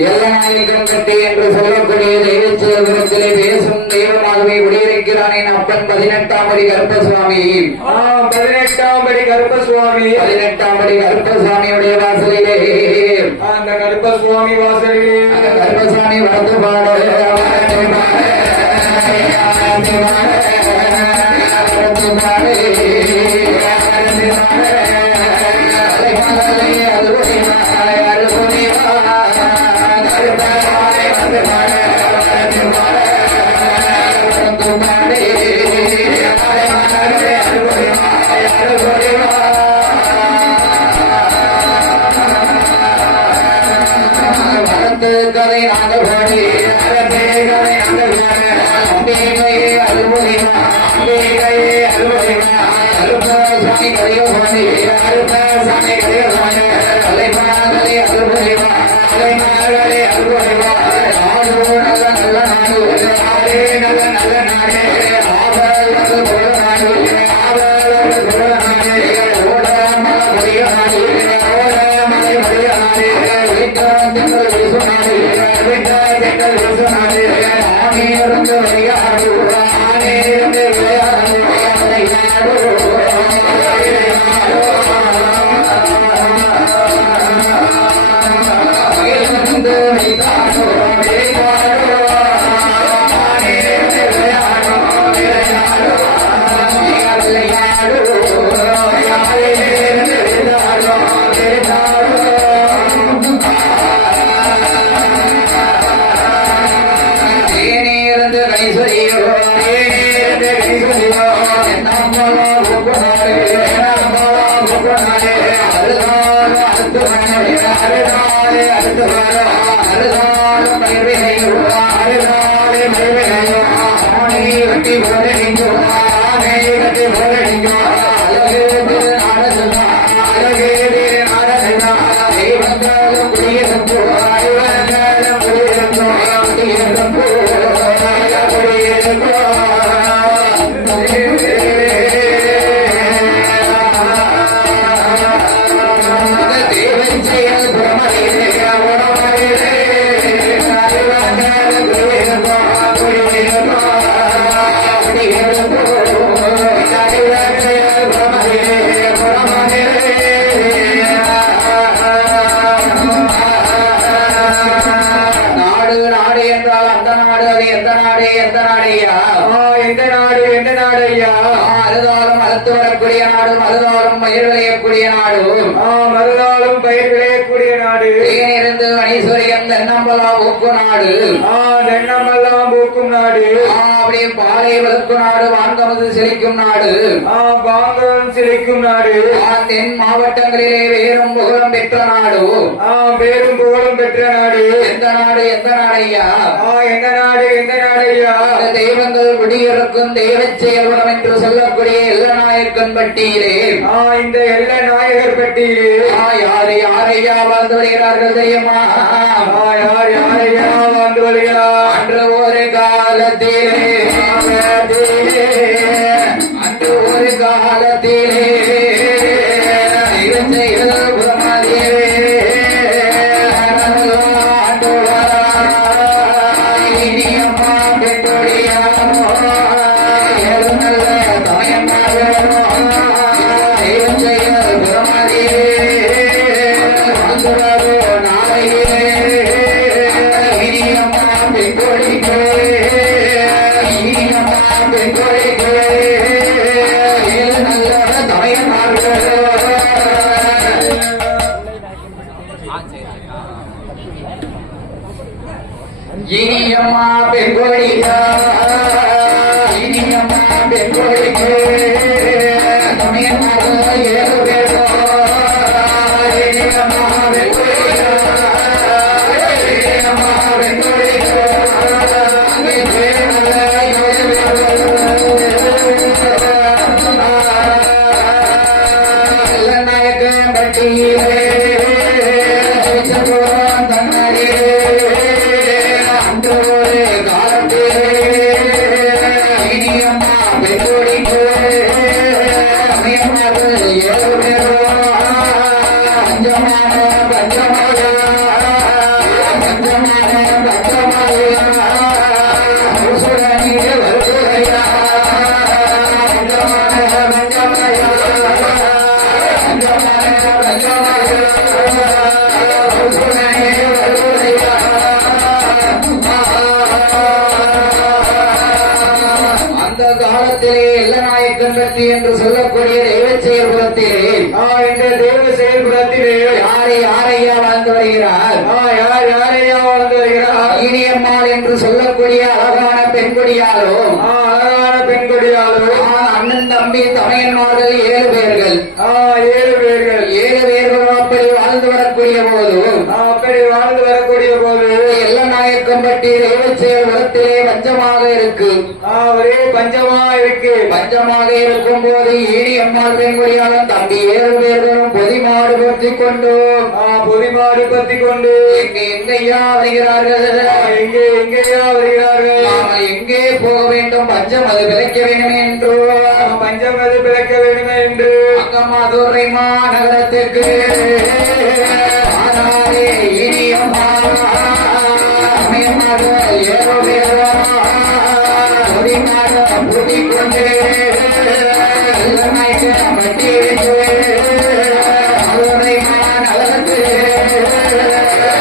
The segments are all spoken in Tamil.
எல்லநாயகம் கட்டி என்று சொல்லக்கூடிய தெய்வச்சேவரத்திலே பேசும் தெய்வமாகவே குடியிருக்கிறான் என் அப்பன் 18ஆம் படி கருப்பசுவாமி. 18ஆம் படி கருப்பசுவாமி. 18ஆம் படி கருப்பசுவாமியுடைய வாசலிலே அந்த கருப்பசுவாமி வாசலிலே அந்த கருப்பசுவாமி வளர்த்து பாட கதை நாங்கள் பாடி கதை நாங்கள் சாமி கதையோ பாடி சாமி கதையோ பாடி அலைமாகலை அலுவலிவா அலைமாகலை அலுவலிவா நாடு நல்ல நல்ல நாடு நாடே நல்ல நல்ல நாடே ஆவல் நல்ல நாடு ஆவல் நல்ல நாடே ஓடாம முடிய நாடு ஓடாமலை முடிய நாடு வீட்டான் திங்கள் விசுநாடு வீட்டான் திங்கள் விசுநாடு ஆனே இருந்து விளையாடு ஆனே இருந்து விளையாடு நாடு வரக்கூடிய நாடு மறுநாளும் பயிர் விளையக்கூடிய நாடு மறுநாளும் பயிர் விளையக்கூடிய நாடு தேனிருந்து அனீஸ்வரியம் தென்னம்பலாம் ஊக்கும் நாடு தென்னம்பலாம் ஊக்கும் நாடு அப்படியே பாலை வளர்க்கும் நாடு வாங்கமது செழிக்கும் நாடு வாங்கமது செழிக்கும் நாடு தென் மாவட்டங்களிலே வேறும் புகழும் பெற்ற நாடு வேறும் புகழும் பெற்ற நாடு எந்த நாடு எந்த நாடையா எந்த நாடு எந்த நாடையா தெய்வங்கள் குடியிருக்கும் தெய்வச் செயல்படம் என்று சொல்லக்கூடிய எல்லநாயக்கன் பட்டியிலே இந்த எல்ல நாயகர் பட்டியிலே யாரு யாரையா வாழ்ந்து வருகிறார்கள் தெரியுமா? யார் யாரையா வாழ்ந்து வருகிறார்? அன்று ஒரு காலத்திலே அன்று ஒரு காலத்திலே இனியம்மா பெண்கொடியா இனியம்மா பெண்கொடிக்கு துணையமாக ஏறு பேரோ இனியம்மா பெண்கொடியா இனியம்மா பெண்கொடிக்கு நாயக்கன் பட்டியிலே பஞ்சமாக ஐயா வாழ்ந்து வருகிறார். யார் யாரையா வாழ்ந்து வருகிறார்? ஈனியம்மாள் என்று சொல்லக்கூடிய அழகான பெண்குடியாலும் அழகான பெண்கொடியாலும் அண்ணன் தம்பி தமையன்மார்கள் 7 பேர்கள். 7 பேர்கள். 7 பேர்களும் அப்படி வாழ்ந்து வரக்கூடிய போது அப்படி வாழ்ந்து வரக்கூடிய போது எல்லநாயக்கம்பட்டி ரேவச்சேபுரத்திலே பஞ்சமாக இருக்கு. ஒரே பஞ்சமா இருக்கு. பஞ்சமாக இருக்கும் போது ஈனியம்மாள் பெண்குடியாலும் தம்பி 7 பேர்களும் பொதிமாடு பற்றி கொண்டு பொதிமாடு பத்தி கொண்டு எங்கேயா வருகிறார்கள்? எங்கேயா வருகிறார்கள்? நாம எங்கே போக வேண்டும்? பஞ்சம் அது விளைக்க வேண்டும் என்று பஞ்சம் அது பிறக்க வேண்டும் என்று மதுரை மாநகரத்துக்கு ஆனாலே இனியம்மா சமயமாக 7 பேரும் பொதிமாடு பூட்டி கொண்டு பட்டி வைத்து மதுரை மாநகரத்துக்கு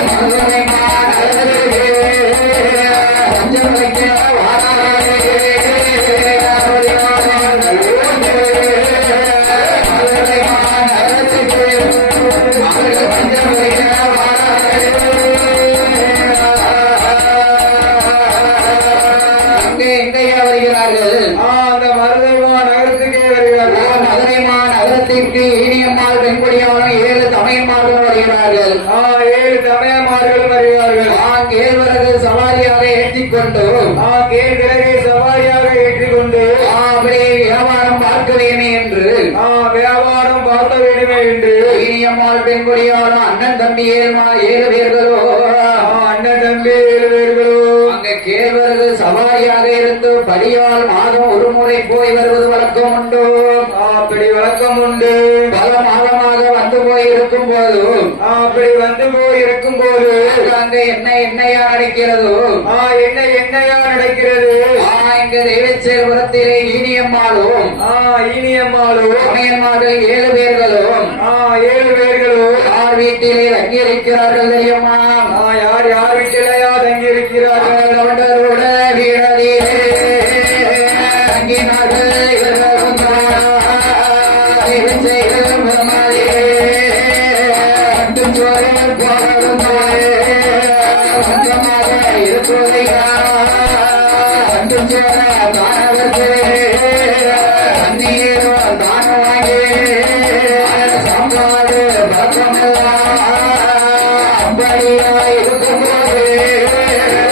மதுரை மாநகரத்துக்கு பஞ்சம் வைக்க வாராரே. மதுரை மாநகரத்துக்கு அவர்கள் பஞ்சம் வைக்க வாராரே. அங்கே எங்கேயா வருகிறார்கள்? அந்த மருதமா நகரத்துக்கே வருகிறார்கள். மதுரை மாநகரத்திற்கு ஈனியம்மாள் பெண்குடியாலும் 7 தமையன்மார்களும் வருகிறார்கள். 7 தமையமார்கள் வருகிறார்கள். கேழ்வரகு சவாரியாக ஏற்றிக்கொண்டு கேட்கிறகை சவாரியாக ஏற்றிக்கொண்டு அப்படியே வியாபாரம் பார்க்க வேண்டுமே என்று வியாபாரம் பார்க்க வேண்டுமே என்று ஈனியம்மாள் பெண்குடியாலும் அண்ணன் தம்பி 7 பேர்களோ அண்ணன் தம்பி 7 பேர்களோ அங்க கேழ்வரகு சவாரியாக இருந்து படியால் மாதம் ஒரு முறை போய் வருவது வழக்கம் உண்டு. அப்படி வழக்கம் உண்டு. பல மாதமாக வந்து போய் இருக்கும் போது அப்படி வந்து போய் இருக்கும் போது அங்க என்னையா நடக்கிறதோ என்னையா நடக்கிறது? இங்க தெய்வச்சேபுரத்திலே ஈனியம்மாளும் ஈனியம்மாளும் சமயன்மார்கள் 7 பேர்களும் 7 பேர்களும் யார் வீட்டிலே தங்கியிருக்கிறார்கள் தெரியுமா? யார் யார் வீட்டிலையா தங்கி இருக்கிறார்கள்? கவுண்டரோட வீரரே தங்கினார்கள். இவர்களும் சாப்பாடு பழக்கமெல்லாம் அம்படியா இருக்கும்போது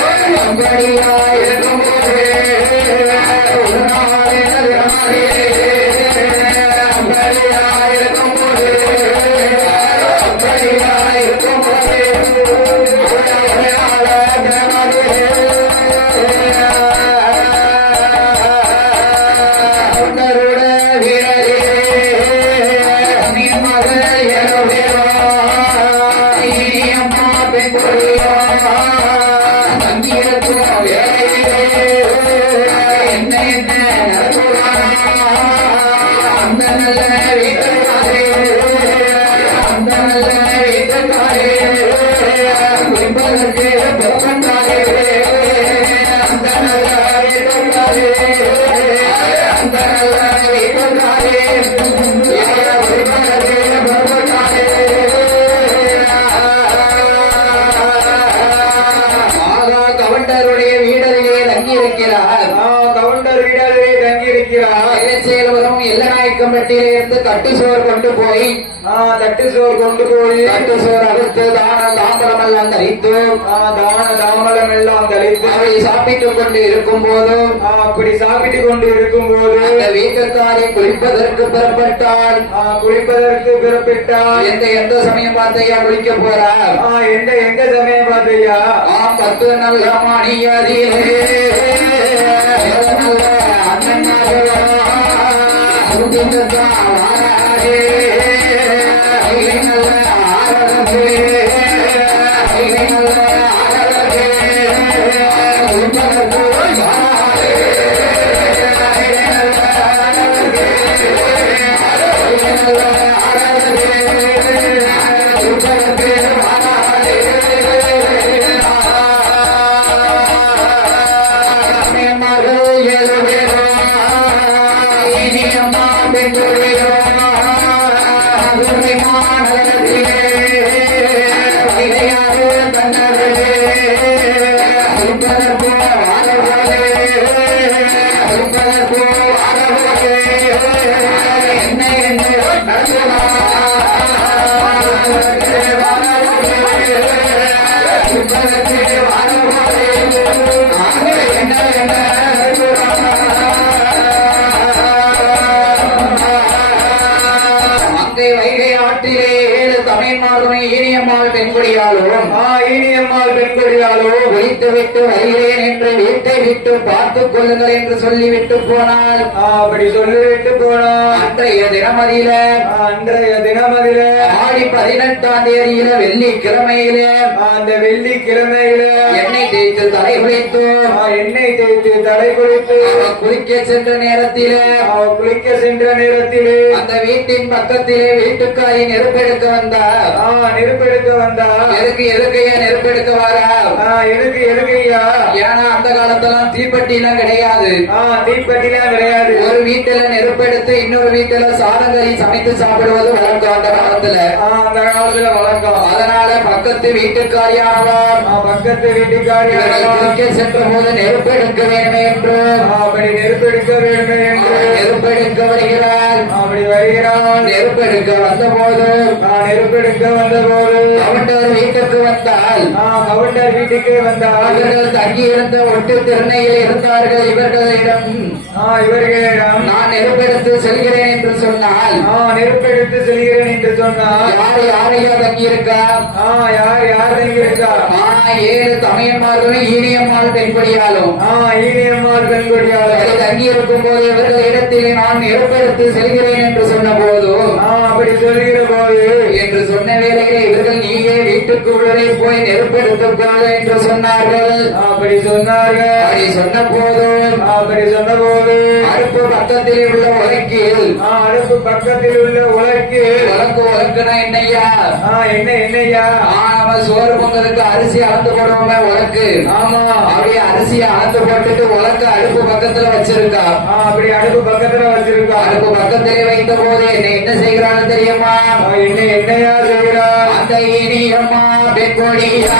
ஒரு நாள் அம்படியா இருக்கும்போது கவுண்டருடைய வீடரிலே தங்கியிருக்கிறார். கவுண்டர் வீடரிலே தங்கியிருக்கிறார். செயல்வரும் எல்லநாயக்கம்பட்டியிலே இருந்து கட்டுசோர் கொண்டு போய் தட்டு சோர் கொண்டு போய் கட்டுசோர் அடுத்து தான தாம்பரம் எல்லாம் தரித்து தான தாமலம் எல்லாம் தளித்து அவை சாப்பிட்டுக் கொண்டு இருக்கும் போதும் அப்படி சாப்பிட்டு கொண்டு இருக்கும் போது அந்த வீட்டுக்காரை குளிப்பதற்கு புறப்பட்டால் குளிப்பதற்கு பிறப்பிட்டால் எந்த சமயம் பார்த்தையா குளிக்க போறார்? எந்த சமயம் பார்த்தையா? 10 நல்ல மணியதிலே அண்ணன் பெண்கொடியாலும் இனியம்மாள் பெண்கொடியாலோ குளித்து விட்டு வருகிறேன் என்று வீட்டை விட்டு பார்த்துக் கொள்ளுங்கள் என்று சொல்லிவிட்டு போனாள். அப்படி சொல்லிவிட்டு போனான். அன்றைய தினமதியில அன்றைய தினமதில ஆடி 18ஆம் தேதியில வெள்ளிக்கிழமையில அந்த வெள்ளிக்கிழமையில எண்ணெய் தேய்த்து தலை குளித்து எண்ணெய் தேய்த்து தலை குளித்து குளிக்க சென்ற நேரத்தில குளிக்க சென்ற நேரத்திலே அந்த வீட்டின் பக்கத்திலே வீட்டுக்காரி நெருப்பெடுக்க வந்தார். நெருப்பெடுக்க வந்தார். எதுக்கையா நெருப்பெடுக்க வாரா? எதுக்கு எதுக்கையா? ஏன்னா அந்த காலத்தெல்லாம் தீப்பெட்டி எல்லாம் கிடையாது. தீப்பெட்டி எல்லாம் கிடையாது. ஒரு வீட்டுல நெருப்பெடுத்து இன்னொரு வீட்டுல சாதங்கறி சமைத்து சாப்பிடுவது வழக்கம் அந்த காலத்துல. அந்த காலத்துல வழக்கம். அதனால பக்கத்து வீட்டுக்காரியானவர் பக்கத்து வீட்டுக்காரியானவர் குளிக்க சென்ற போது நெருப்பெடுக்க வேண்டும் என்று அப்படி நெருப்பெடுக்க வேண்டும் என்று நெருப்பெடுக்க வருகிறார். அப்படி வருகிறார். நெருப்பெடுக்க வந்த போது நெருப்பெடுக்க வந்த போது கவுண்டர் வீட்டுக்கு வந்தால் கவுண்டர் வீட்டுக்கு வந்தால் அவர்கள் தங்கியிருந்த ஒட்டு திறனையில் இருந்தார்கள். இவர்களிடம் நான் நெருப்பெடுத்து செல்கிறேன் என்று சொன்னால் நெருப்பெடுத்து செல்கிறேன் என்று சொன்னால் யாரையா தங்கியிருக்கா? யார் தங்கியிருக்கா? 7 தமையன்மார்களும் ஈனியம்மாள் பெண்கொடியாலும் ஈனியம்மாள் பெண்கொடியாலும் தங்கியிருக்கும் போது இவர்கள் இடத்திலே நான் நெருப்பெடுத்து செல்கிறேன் என்று சொன்ன போது அப்படி சொல்கிற போது என்று சொன்ன வேளையிலே இவர்கள் நீயே வீட்டுக்கு உள்ளே போய் நெருப்பெடுத்துக் கொள்ள என்று சொன்னார்கள். அப்படி சொன்னார்கள். அப்படி சொன்ன போது அடுப்பு பக்கத்தில் உள்ள உலக்கில் அடுப்பு பக்கத்தில் உள்ள உலக்கில் உலக்குனா என்னையா? என்னையா? அவன் சோறு பொங்கலுக்கு அரிசி அளந்து போடுவோமே உலக்கு. ஆமா. அப்படியே அரிசியை அளந்து போட்டுட்டு உலக்க அடுப்பு பக்கத்துல வச்சிருக்கா. அப்படி அடுப்பு பக்கத்துல வச்சிருக்கா. அடுப்பு பக்கத்திலே வைத்த போது என்ன செய்கிறான்னு தெரியுமா? என்னையா செய்கிறா? அந்த இனியம்மா பெண்கொடியா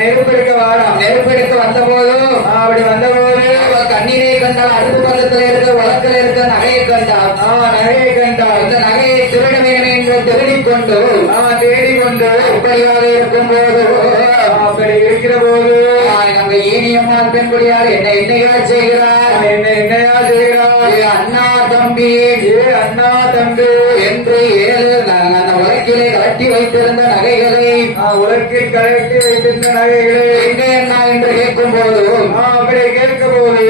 நெருப்பெடுக்க வாரா. நெருப்பெடுக்க வந்த போதும் அப்படி வந்த போது கண்ணீரை கண்டால் அடுப்பு பக்கத்தில் இருக்க வழக்கில் இருக்க நகையை கண்டார். நகையை கண்டார். இந்த நகையை திருட வேண்டும் என்று தேடிக்கொண்டு அப்படியாக இருக்கும் போது அப்படி இருக்கிற போது நம்ம ஈனியம்மாள் பெண்குடியார் என்னையா செய்கிறார்? என்னையா செய்கிறார்? அண்ணா தம்பி அண்ணா தம்பி என்று 7 அந்த உலக்கிலே கட்டி வைத்திருந்த நகைகளை உலக்கில் கட்டி வைத்திருந்த நகைகளை எங்கே அண்ணா என்று கேட்கும் போது அப்படி கேட்க போது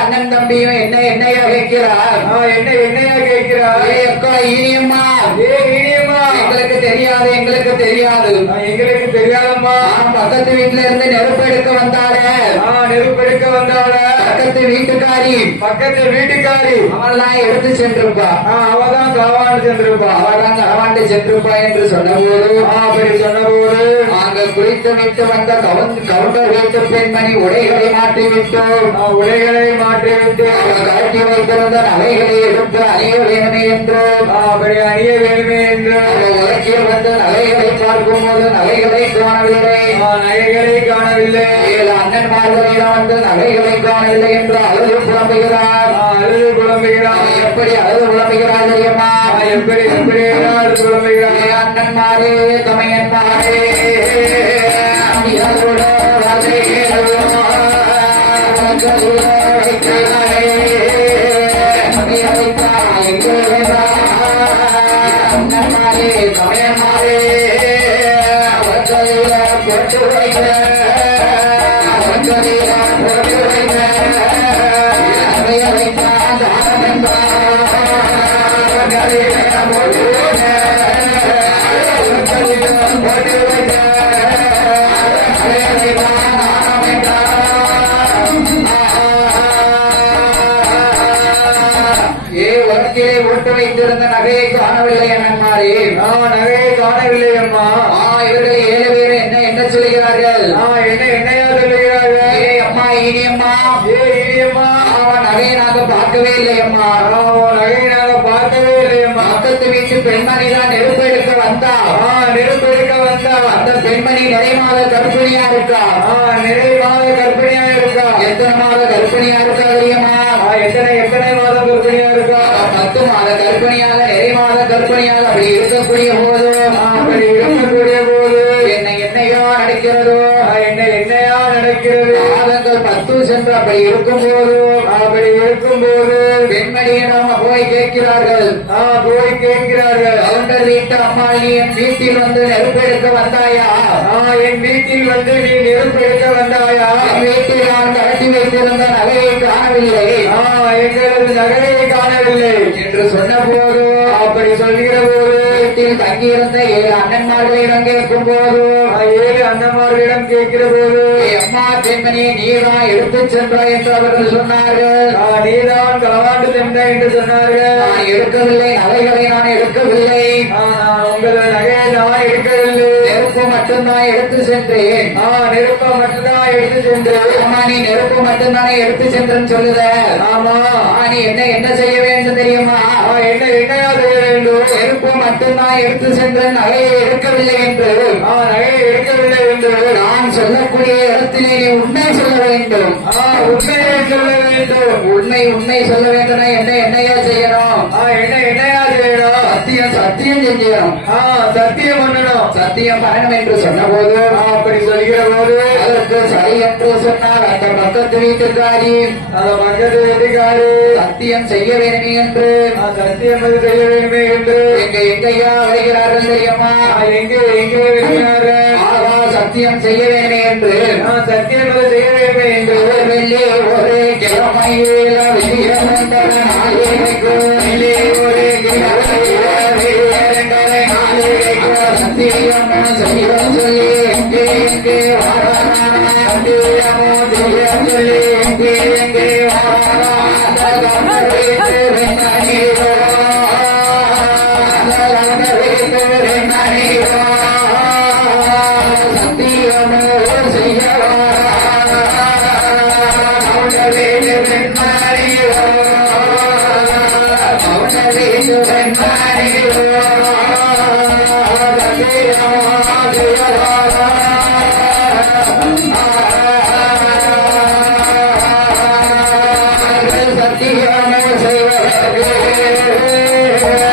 அண்ணன் தம்பியும் என்னையா கேட்கிறார்? என்னையா கேட்கிறார்? அக்கா ஈனியம்மா ஈனியம்மா எங்களுக்கு தெரியாது எங்களுக்கு தெரியாதம்மா. பக்கத்து வீட்டுல இருந்து நெருப்பு எடுக்க வந்தாலே நெருப்பு எடுக்க வந்தால பக்கத்து வீட்டுக்காரி அவள்தான் எடுத்து சென்றிருப்பா. அவதான் களவாண்டு சென்றிருப்பா. அவள்தான் களவாண்டு சென்றிருப்பா என்று சொன்னபோது அப்படி சொன்னபோது அங்க குளித்து விட்டு வந்த கவுண்டர் வீட்டு பெண்மணி உடைகளை மாற்றிவிட்டு காட்டி வைத்திருந்த நகைகளை எடுத்து அணிய வேணுமே என்று அப்படி அணிய வேணுமே என்று உலகில் வந்து நகைகளை பார்க்கும் போது நகைகளை காணவில்லை. ஏழு அண்ணன்மார்களிடம் வந்து நகைகளை காணவில்லை என்று அழுது புலம்புகிறார். எப்படி அழுது புலம்புகிறார் தெரியுமா? எப்படி புலம்புகிறார்? அண்ணன்மாரே தமையன்மாரே வைத்திருந்த நகையை காணவில்லை அண்ணன்மாரே. நகையை காணவில்லை அம்மா. இவர்கள் 7 பேர் என்ன சொல்லுகிறார்கள்? என்னையா சொல்லுகிறார்கள்? அம்மா இனியம்மா நகையை நாங்க பார்க்கவே இல்லை அம்மா. நகையை நாங்க பார்க்கவே இல்லை அம்மா. பக்கத்து வீட்டு பெண்மணி தான் நெருப்பு எடுக்க வந்தா. அந்த பெண்மணி நிறைய மாத கர்ப்பிணியா இருக்கா. எத்தனை மாத கர்ப்பிணியா இருக்கா தெரியுமா? எத்தனை மாதம் கர்ப்பிணியா இருக்கா? 10 மாத கர்ப்பிணியாக நிறைய மாத கர்ப்பிணியாக அப்படி இருக்கக்கூடிய போது என்னையா நடக்கிறது? மாதங்கள் 10 சென்று அப்படி இருக்கும்போது பெண்மணியிடம் போய் கேட்கிறார்கள். கவுண்டர் வீட்டு அம்மா நீ என் வீட்டில் வந்து நெருப்பு எடுக்க வந்தாயா? என் வீட்டில் வந்து நீ நெருப்பு எடுக்க வந்தாயா? என் வீட்டில் நான் கட்டி வைத்திருந்த நகையை காணவில்லை. எங்களது நகையை காணவில்லை என்று சொன்ன போது அப்படி சொல்கிற போது வீட்டில் தங்கியிருந்த 7 அண்ணன்மார்களிடம் கேட்கும் போது 7 அண்ணன்மார்களிடம் கேட்கிற போது அம்மா பெண்மணியை நீதான் எடுத்துச் சென்றாய் என்று அவர்கள் சொன்னார்கள். நீதான் களவாண்டு சென்றாய் என்று சொன்னார்கள். நான் எடுக்கவில்லை, நகைகளை நான் எடுக்கவில்லை. உங்களது நகையை நான் எடுக்கவில்லை. நெருப்பு மட்டும்தான் எடுத்து சென்றேன். நெருப்பை மட்டும்தான் எடுத்து சென்றேன். அம்மா நீ நெருப்பு மட்டும்தானே எடுத்து சென்றேன்னு சொல்லுத. ஆமா. நீ என்ன செய்ய வேண்டும் தெரியுமா? என்னையா செய்ய வேண்டும்? நெருப்பு மட்டும்தான் எடுத்து சென்றேன், நகையை எடுக்கவில்லை என்று. நகையை எடுக்கவில்லை என்று நான் சொல்லக்கூடிய இடத்திலே நீ உண்மை சொல்ல வேண்டும். உண்மையை சொல்ல வேண்டும். உண்மை சொல்ல வேண்டும். என்னையா செய்யணும்? என்னையா செய்யணும்? சத்தியம் செஞ்சணும். சத்தியம் பண்ணணும். சத்தியம் பண்ணணும் என்று சொன்ன போது அப்படி சொல்கிற போது அதற்கு சரி என்று சொன்னார் அந்த பக்கத்து வீட்டுக்காரி. சத்தியம் செய்ய வேணுமே என்று சத்தியம் செய்ய வேண்டுமே என்று எங்கேயா வருகிறார்கள் தெரியுமா? எங்கே வருகிறார்கள்? சத்தியம் செய்ய வேணுமே என்று சத்தியம் செய்ய வேண்டுமே என்று வெள்ளி ஒரு கிழமையில சத்தியம் சொல்லி எங்கே சுவாமி சத்தியமோ செய்ய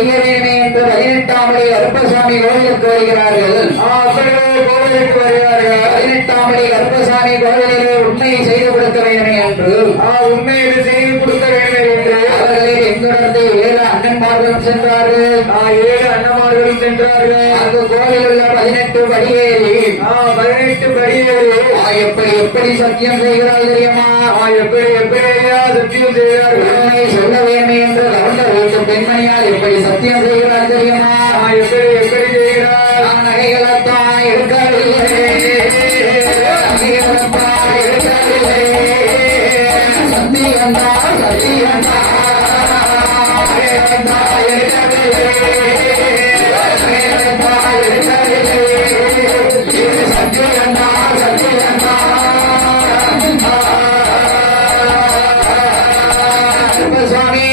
செய்ய வேண்டுமே என்று 18ஆம் படி கருப்பசாமி கோவிலுக்கு வருகிறார்கள். கோவிலுக்கு வருகிறார்கள். 18ஆம் படி கருப்பசாமி கோவிலிலே உண்மையை செய்து கொடுக்க வேண்டுமே என்று உண்மையை செய்து கொடுக்க வேண்டும் என்று அவர்களை எங்கிருந்து 7 அண்ணன்மார்களும் சென்றார்கள். 7 அண்ணமார்களும் சென்றார்கள். அங்கு கோவில் உள்ள 18 படியேறி 18 படியேறி எப்படி சத்தியம் செய்கிறாள் தெரியுமா? எப்படி சத்தியம் செய்கிறார்கள். உண்மையை சொல்ல வேண்டுமே என்று கவுண்டர் வீட்டு பெண்மணியால் எப்படி சத்தியம் செய்கிறாள் தெரியுமா? எப்படி செய்கிறார். நான் நகைகளத்தான் எடுக்கவில்லை, நகைகளத்தான் எடுக்கவில்லை, சத்தியம்தான் சத்தியம்தான் சுவாமி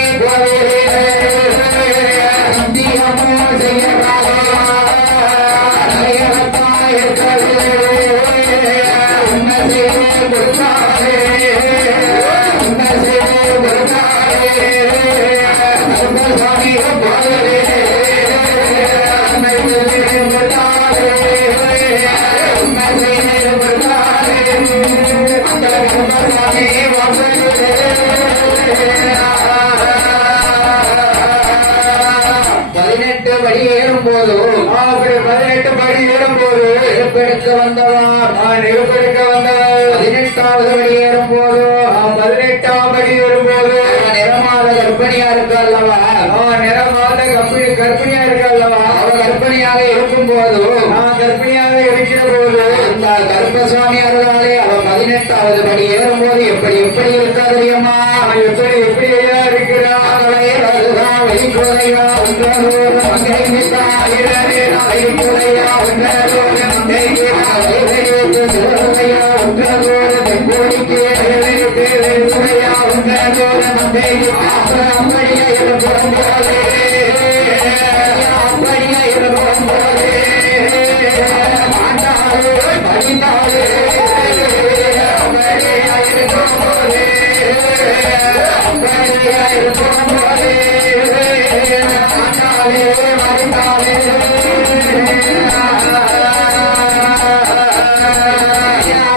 படி ஏறும் போது 18 படி ஏறும் போது நெருப்பெடுக்க வந்தவர் 18வது படி ஏறும் போது 18ஆம் படி ஏறும்போது நிறமாத கர்ப்பிணியா இருக்கு அல்லவா? நிறமாத கர்ப்பிணியா இருக்கு அல்லவா? அவர் கர்ப்பிணியாக இருக்கும் போது கர்ப்பிணியாக இருக்கிற போது இந்த கர்ப்பசுவாமி அருளாலே அவர் 18வது படி ஏறும் போது எப்படி இருக்கா தெரியுமா? எப்படி ஐயா இருக்கிறார். வெளிக்குறையா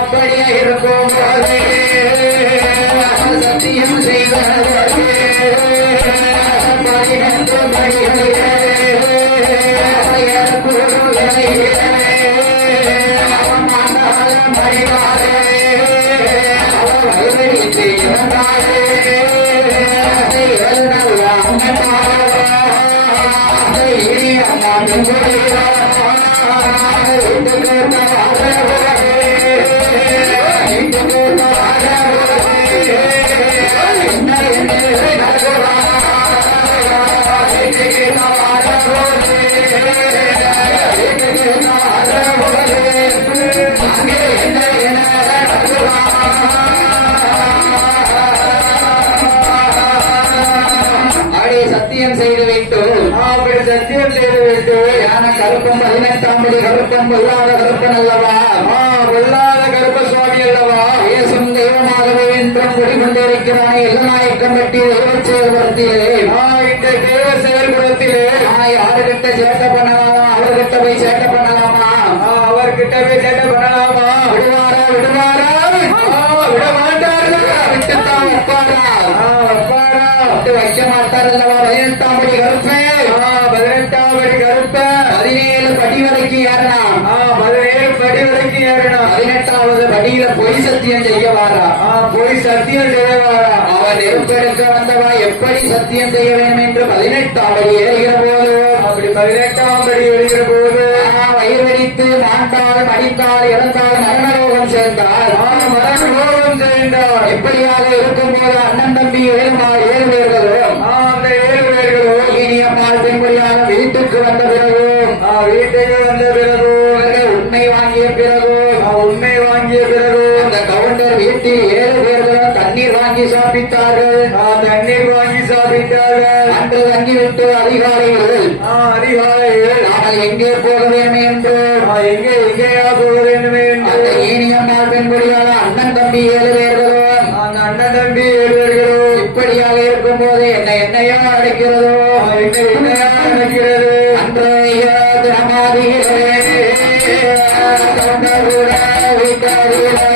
அப்படியே இருக்கும் போதே சத்தியம் செய்வார்கள். 12 படிகளிலே சத்தியம் செய்துவிட்டு சத்தியம் செய்துவிட்டு யான கருப்பம் 18ஆம் படி கருப்பம் பொல்லாத கருப்பன் அல்லவா? பொல்லாத கருப்பசுவாமி அல்லவா? பேசும் தெய்வமாகவே என்றும் குடிகொண்டிருக்கிறானே எல்லநாயக்கம் பற்றி தெய்வ செயல்படுத்திலே இந்த தெய்வ செயல்புறத்திலே யாருகிட்ட சேட்டை பண்ணலாமா? அவர்கிட்ட போய் சேட்டை பண்ணலாமா? அவர்கிட்ட போய் சேட்டை பண்ணலாமா? விடுவாரா விட மாட்டார்கள். விட்டுத்தான் வைப்பாரா? விட்டு வைக்க மாட்டார் அல்லவா? 18ஆம் படி கருப்பேன் 18ஆம் படி கருப்பேன் 17 படி வரைக்கும் ஏறலாம். 17 படி வரைக்கும் ஏறணும். 18வது படியில பொய் சத்தியம் செய்ய வாரா? போய் சத்தியம் செய்வாரா? அவன் நெருப்பெடுக்க வந்தவா எப்படி சத்தியம் செய்ய வேண்டும் என்று 18ஆம் படி ஏறுகிற போது அப்படி 18ஆம் படி ஏறுகிற போது வயிறு வெடித்து மாண்டால் மடித்தால் இறந்தால் மரணலோகம் சேர்ந்தால் மரணலோகம் சேர்ந்தார். எப்படியாக இருக்கும் போது அண்ணன் தம்பி 7 பேர்களும் அந்த 7 பேர்களும் இனியம்மாள் பெண்படியாக வீட்டுக்கு வந்த பிறகு வீட்டுக்கு வந்த பிறகு உண்மை வாங்கிய பிறகு அந்த கவுண்டர் வீட்டில் 7 பேர்களும் தண்ணீர் வாங்கி சாப்பிட்டார்கள். தண்ணீர் வாங்கி சாப்பிட்டார்கள். அன்று தங்கிவிட்டு அதிகாலையில் நாங்கள் எங்கே போக வேண்டும் என்று எங்கேயா போக வேண்டும் என்று அந்த இனியம்மாள் பெண்படியாக அண்ணன் தம்பி 7 பேர்களும் அந்த அண்ணன் தம்பி 7 பேர்களும் இப்படியாக இருக்கும் போது என்னையோ அடைக்கிறதோ என்ன நடக்கிறது அன்றைய தினமாதியிலே தொண்டருட வீட்டரிலே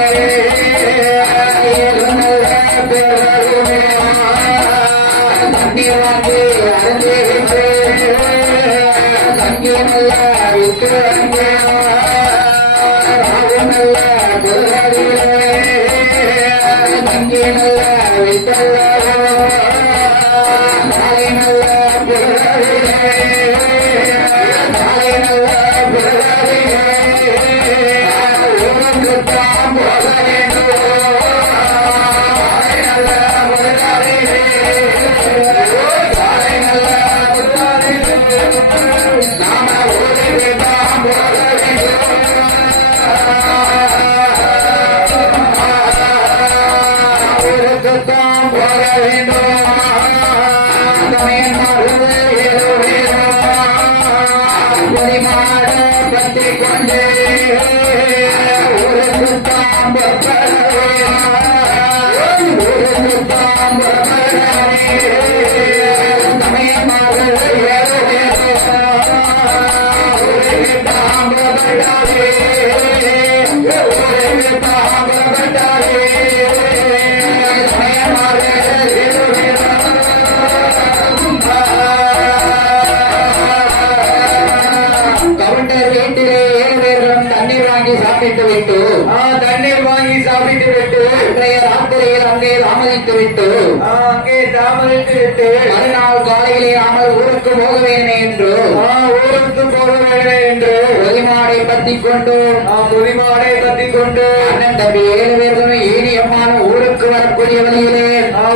எழுநூறு பேர்களுமே தண்ணீர் வாங்கி அறிஞ்சுகின்றே தங்கி நல்ல விட்டு அங்கே ராகு நல்ல குதிரையிலே தங்கி நல்ல விட்டல்ல நாளை நல்ல குதிரையிலே நாளை நல்ல குதிரையிலே ஊருக்கு தான் போக வேண்டும் நல்ல குதிரையிலே நாளை நல்ல குதிரையிலே நாம ஊருக்கு தான் போக ஊருக்குத்தான் போக வேண்டும் மாட பத்தி கொண்டு ஊருக்குத்தான் ஊருக்குத்தான் சமயமாக கவுண்டர் வீட்டிலே 7 பேர்களும் தண்ணீர் வாங்கி சாப்பிட்டு விட்டு தண்ணீர் வாங்கி சாப்பிட்டு விட்டு இன்றைய ராத்திரியில் அங்கே தாமதித்து விட்டு அங்கே தாமதித்து விட்டு மறுநாள் காலையிலே நாமல் ஊருக்கு போக வேண்டும் என்று ஊருக்கு போக வேண்டும் என்று ஒலிமாடை பத்தி கொண்டு புலிமாடை பத்தி கொண்டு அண்ணன் தம்பி 7 பேர்களும் ஈனியம்மான ஊருக்கு வரக்கூடிய வழியிலே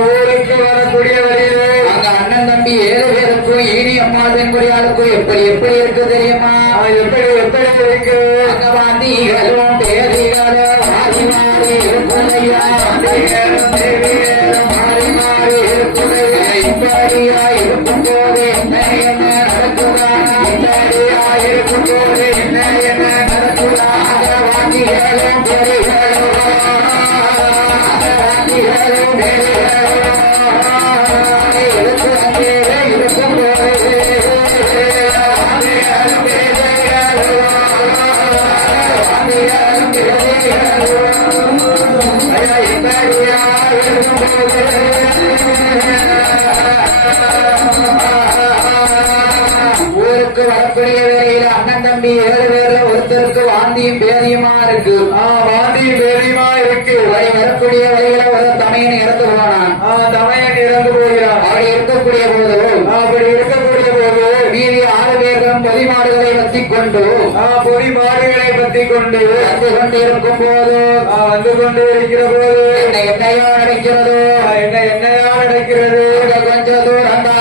ஊருக்கு வரக்கூடிய வழியிலே அங்க அண்ணன் தம்பி 7 பேருக்கும் ஈனியம்மா பெண்குடியாளுக்கும் எப்படி எப்படி இருக்கு தெரியுமா எப்படி இருக்கு அங்க வாந்திகளும் பேதிகளும் மாறி மாறி இருக்குதையா மாறி மாறி இருக்குதையா இப்படியா இருக்கும் போது என்ன என்ன நடக்குதானா இப்படியா இருக்கும் போது என்ன என்ன நடக்குதானா வாந்திகளும் பேதிகளும் வாந்திகளும் பேதிகளும் இருக்கும் போது ஊருக்கு வரக்கூடிய வேலையில் அண்ணன் தம்பி 7 பேர்ல ஒருத்தருக்கு வாந்தியும் பேதியுமா இருக்கு வாந்தியும் பேதியுமா இருக்கு வழி வரக்கூடிய வழியில ஒரு தமையன் இறந்து போனான் தமையன் இறந்து போகிறான் அப்படி இருக்கக்கூடிய போது மீதி 6 பேர்களும் பொதி மாடுகளை வத்திக் கொண்டு பொறி மாடுகளை பத்தி கொண்டு வந்து கொண்டு இருக்கும் போது வந்து கொண்டு இருக்கிற போது என்னையா நடக்கிறது என்னையா நடக்கிறது கொஞ்ச தூரம் தான்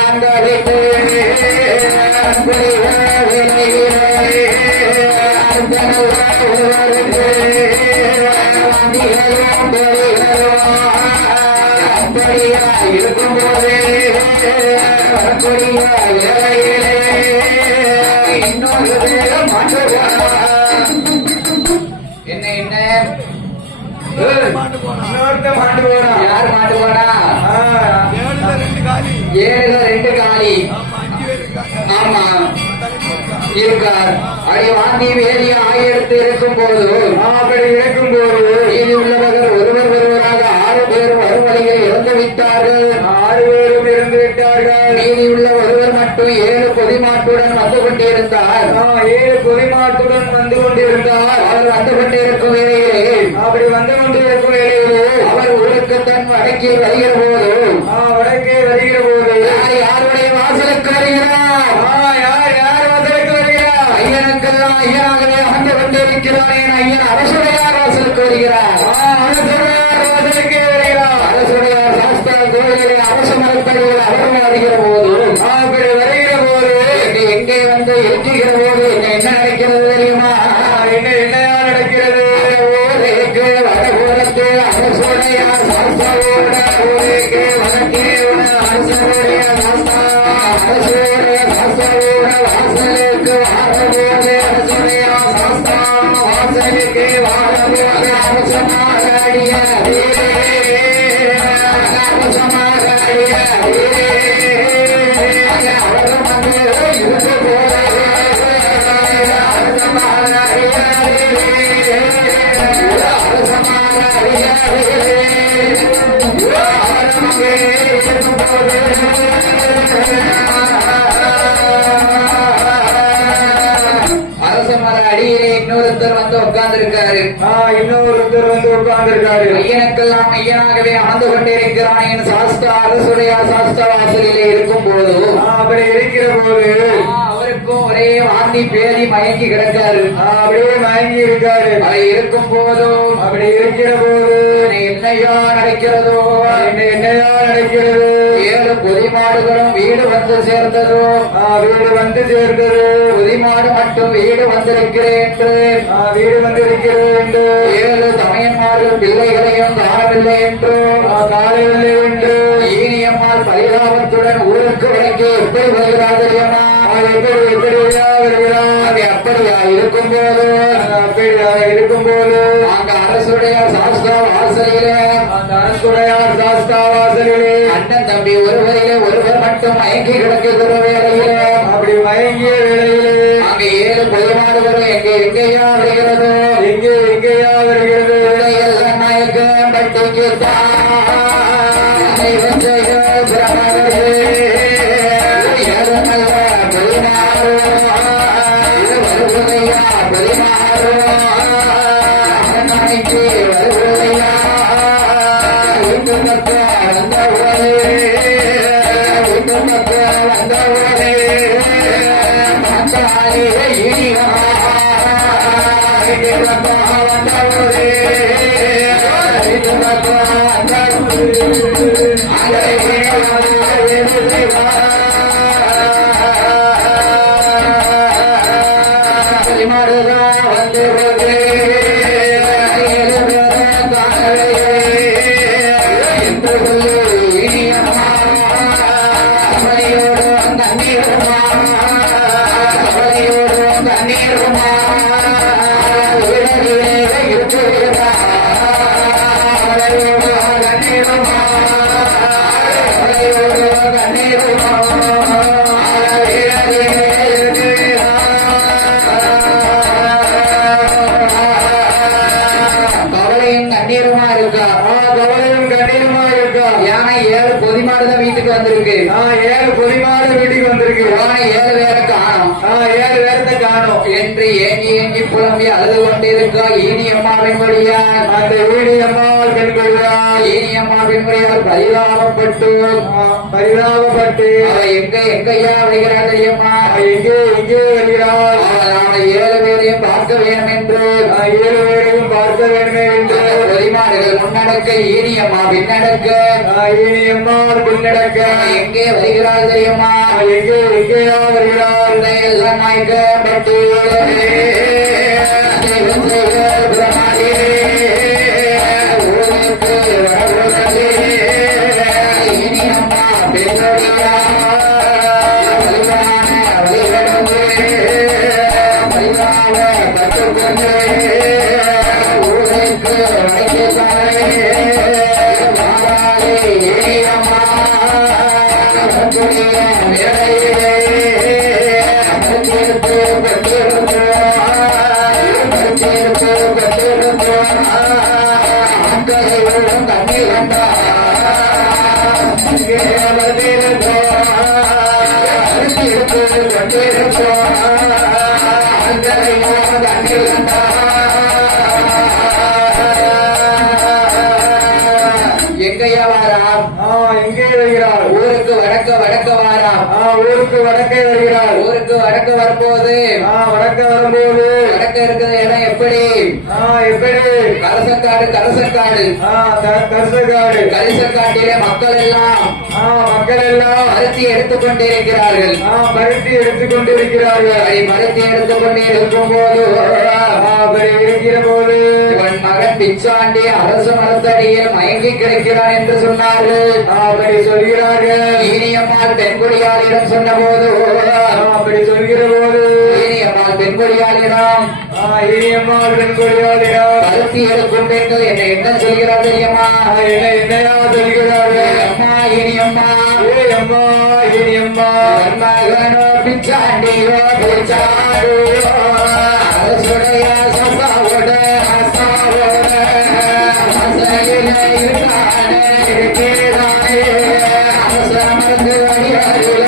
அப்படியா இருக்கும் போது வரக்கூடிய இலையிலே இன்னொரு மாற்றுவான் என்ன என்ன இன்னொருத்த மாண்டு போனா யார் மாட்டுவானா 7 காலி ஆமா இருக்கார் அடி வாந்தி வேதி ஆயிரத்து இருக்கும் போது அப்படி இருக்கும் போது மீதி உள்ளவர்கள் ஒருவராக 6 பேர் மறுவழியில் இறந்து விட்டார்கள் 6 பேரும் இறந்து விட்டார்கள் மீதி உள்ள ஒருவர் மட்டும் 7 பொதிமாட்டுடன் வந்து கொண்டிருந்தார் 7 பொதிமாட்டுடன் வந்து கொண்டிருந்தார் அவர் வந்து கொண்டிருக்கும் வேளையிலே அப்படி வந்து கொண்டிருக்கும் வேளையிலே அவர் ஊருக்கு தன் வடக்கே வருகிற போது வடக்கே வருகிற போது யாருடைய வாசலுக்கு வருகிறார் யார் வாசலுக்கு வருகிறார் ஐயனுக்கெல்லாம் ஐயனாகவே வந்து கொண்டிருக்கிறார் என் ஐயன் அரசுடையார் வாசலுக்கு வருகிறார் அரசுடையார் வாசலுக்கே வருகிறார் அரசுடையார் சாஸ்திர கோயிலில் அரசு மரத்தடியில் அவர் வருகிற போது அப்படி வருகிற போது எங்கே வந்து எஞ்சுகிற போது என்ன நடக்கிறது தெரியுமா என்னையா நடக்கிறது ஊருக்கு வடபுறத்தில் அரசுடையார் சாஸ்திரோட ஊருக்கு வடக்கே அரசுடைய சாஸ்தா அரசுடைய சாஸ்திரோட வாசலுக்கு வாரபோது அரசுடையார் சாஸ்தா வாசலுக்கு வாரபோது அரசமாகடிய அரசமாகடிய இருக்காரு. இன்னொருத்தர் வந்து உட்கார்ந்து இருக்காரு. ஐயனுக்கெல்லாம் ஐயனாகவே அமர்ந்து கொண்டிருக்கிறான். என் சாஸ்தா அரசுடைய சாஸ்தா வாசலிலே இருக்கும் போது அப்படி இருக்கிற போது அவருக்கும் ஒரே வாந்தி பேதி மயங்கி கிடக்காரு. அப்படியே மயங்கி இருக்காரு. அதை இருக்கும் போதும் அப்படி இருக்கிற போது என்னையா நடக்கிறதோ என்னையா நடக்கிறது? 7 பொதிமாடுகளும் வீடு வந்து சேர்ந்ததோ. வீடு வந்து சேர்ந்தது. பொதிமாடு மட்டும் வீடு வந்திருக்கிறேன் என்று வீடு வந்து இருக்கிறது என்று 7 தமையன்மார்கள் பிள்ளைகளையும் காணவில்லை என்று காணவில்லை என்று ஈனியம்மாள் பரிதாபத்துடன் ஊருக்கு விலைக்கு எப்படி வருகிறார் தெரியுமா? எப்படியா வருகிறார்? அப்படியா இருக்கும் போது அப்படியா இருக்கும் போது அந்த அரசுடைய சாஸ்திர வாசலிலே அந்த அரசுடைய சாஸ்தா வாசலிலே அண்ணன் தம்பி ஒருவரிலே ஒருவர் மட்டும் மயங்கி கிடக்குகிற வேளையிலே அப்படி மயங்கிய வேளையிலே அங்கே 7 பொதுமாடுகளும் எங்கேயா வருகிறதோ எங்கேயா வருகிறது? எல்லாம் மயக்கம் பட்டிக்கு வீட்டுக்கு வந்திருக்கு. 7 பொதிமாடு வீட்டுக்கு வந்திருக்கு. 7 பேரை காணும். 7 பேரத்தை காணும் என்று ஏங்கி புலம்பி அழுது கொண்டிருக்க ஈனியம்மாவின் வழியால் அந்த ஈனியம்மாள் பெண்கொள்கிறார். ஈனியம்மாவின் வழியால் பரிதாபப்பட்டு அவ எங்கய்யா வருகிறார் தெரியுமா? எங்கே வருகிறார்? அவளை 7 பேரையும் பார்க்க வேண்டும் என்று 7 பேரையும் பார்க்க வேண்டும் என்று பொதிமாடுகள் முன்னடக்க ஈனியம்மா பின்னடக்க ஈனியம்மாள் பின்னடக்க எங்கே வருகிறாள் தெரியுமா? எங்கேயா வருகிறார்? எல்லாம் மயக்கப்பட்டு எங்கய்யா வாராம்? எங்கே வருகிறார்? ஊருக்கு வடக்க வாராம். ஊருக்கு வடக்கே வருகிறார். ஊருக்கு வடக்க வரும்போது வடக்க வரும்போது வடக்க இருக்கிற இடம் எப்படி? கரசக்காடு கரிசக்காட்டிலே மக்கள் எல்லாம் பருத்தி எடுத்துக் கொண்டிருக்கிறார்கள். பருத்தி எடுத்துக் கொண்டிருக்கும் போது இருக்கிற போது இவன் மகன் பிச்சாண்டி அரசு மரத்தடியில் மயங்கி கிடைக்கிறான் என்று சொன்னார்கள். அப்படி சொல்கிறார்கள். ஈனியம்மாள் பெண்குடியாளிடம் சொன்ன போது அப்படி சொல்கிற போது ஈனியம்மாள் பெண்குடியாளிடம் பருத்தி எடுக்கும் பெண்கள் என்ன சொல்கிறார் தெரியுமா? என்னையா சொல்கிறார்கள்? அம்மா இனியம்மா மகனோ பிச்சாண்டியோ பிச்சாடியோ அரசுடைய சசாவோட இருக்கிறானே அவசரமருந்து வழியாடுல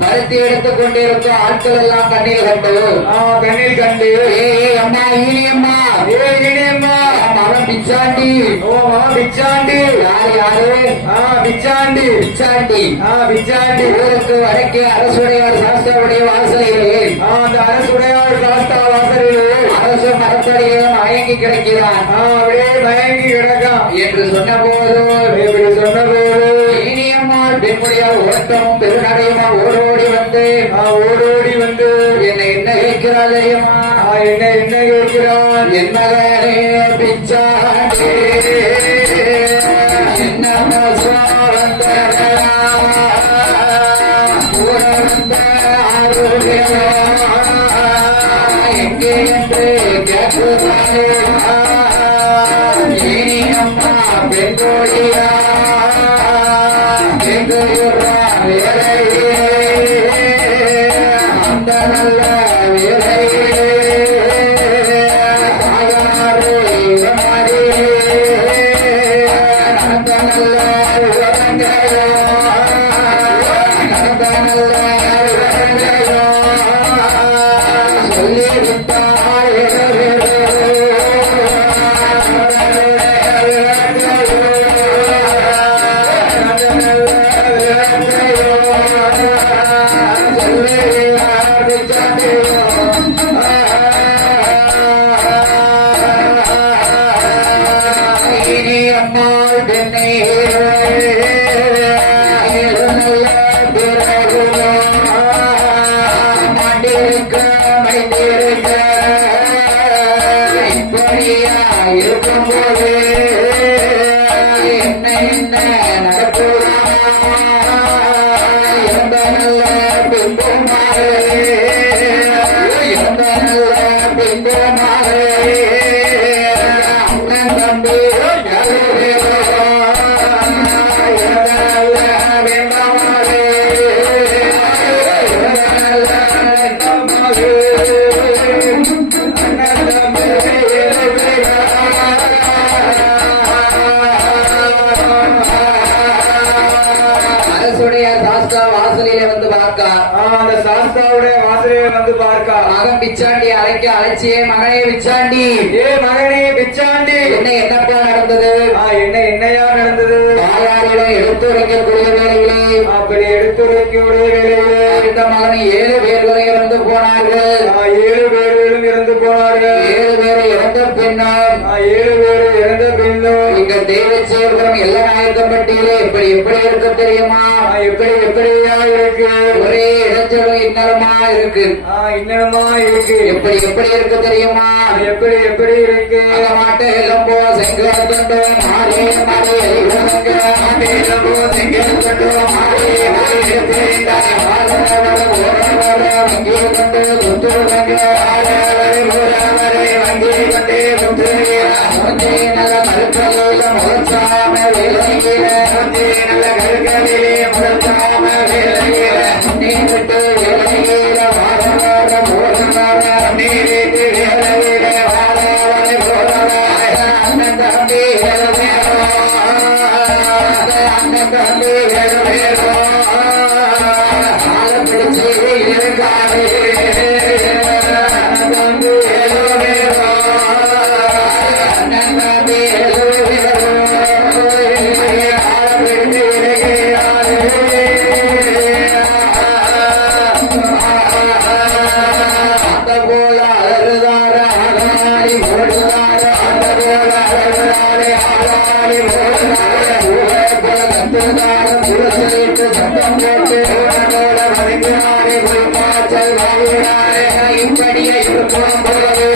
பருத்தி எடுத்துக் கொண்டிருக்கும் ஆட்கள் எல்லாம் கண்ணீர் கண்டு கண்ணில் கண்டு அம்மா இனியம்மா இனியம்மா அவன் பிச்சாண்டி ஓ பிச்சாண்டி யாரு பிச்சாண்டி பிச்சாண்டி பிச்சாண்டி ஊருக்கு வடக்கே அரசுடையார் சாஸ்திரவுடைய வாசலிலே அந்த அரசுடையார் சாஸ்தா வாசலிலே அரசு மரத்தடியே மயங்கி கிடக்கிறான் அப்படியே மயங்கி கிடக்கான் என்று சொன்ன போது இப்படி சொன்ன போது இனியம்மாள் பெண்முடைய ஓட்டமும் பெருநடையுமா ஓடோடி வந்து ஓடோடி வந்து என்னை என்ன கேட்கிறாள் தெரியுமா என்ன கேட்கிறான் என் மகனே பிச்சாண்டி என்ன எங்கே என்று கேட்கிறாரே இனியம்மா பெண்கோடியா அந்த நல்ல வேலையே அந்த நல்ல இனியம்மாள் பெண்ணே மாண்டிருக்க மைந்திருக்க இப்படியா இருக்கும்போது என்ன என்ன நடக்குமா எந்த நல்ல பிம்புமாறு எந்த நல்ல பிம்புமாறு அண்ணன் தம்பி அரசுடைய சாஸ்தா வாசலிலே வந்து பார்க்க அந்த சாஸ்தாவுடைய வாசலிலே வந்து பார்க்க மகன் பிச்சாண்டி அழைக்க அழைச்சியே மகனே பிச்சாண்டி மகனே பிச்சாண்டி என்னப்பா நடந்தது என்னையா நடந்தது தாயாரிடம் எடுத்துரைக்கக்கூடிய வேலையிலே அப்படி எடுத்துரைக்கக்கூடிய வேலையிலே இந்த மகனை 7 பேர் வரை இறந்து போனார்கள் 7 பேர்களும் இறந்து போனார்கள் 7 பேர் இறந்த பின்னால் 7 பேர் இறந்த பின்னும் இங்க தேவச்சேபுரம் எல்லா நாயக்கம்பட்டியிலே எப்படி இருக்க தெரியுமா எப்படியா இருக்கு ஒரே இடைஞ்சலும் இன்னலமா இருக்கு இன்னமா இருக்கு எப்படி இருக்க தெரியுமா எப்படி இருக்கு மாட்டே இளம்போ செங்கோட்டோ மாறே மாறே மாட்டே இளம்போ செங்கோட்டோ மாறே வங்கி கொண்டு குத்துருங்க வங்கி கொண்டே குத்து நல்ல மருத்துவ முகச்சாம வேலையில நல்ல கருக்கலிலே முகச்சாம வேலையில நீ விட்டு வேலையில வாழ போறாங்க நீரிட்டு வேலையில வாழ போறாங்க அண்ணன் தம்பி அண்ணன் தம்பி பிடிச்சி இருக்காரு தம்பி அண்ணன் தம்பி அந்த போல அழுதார ஆளாடி ஓடுதார அந்த போல அழுதாரே ஆளாடி ஓடுதார போல கத்துதார புரசிட்டு சத்தம் போட்டு போல மறைந்தாரே போய் காய்ச்சல் வாங்கினாரே இப்படியே இருக்கும் போது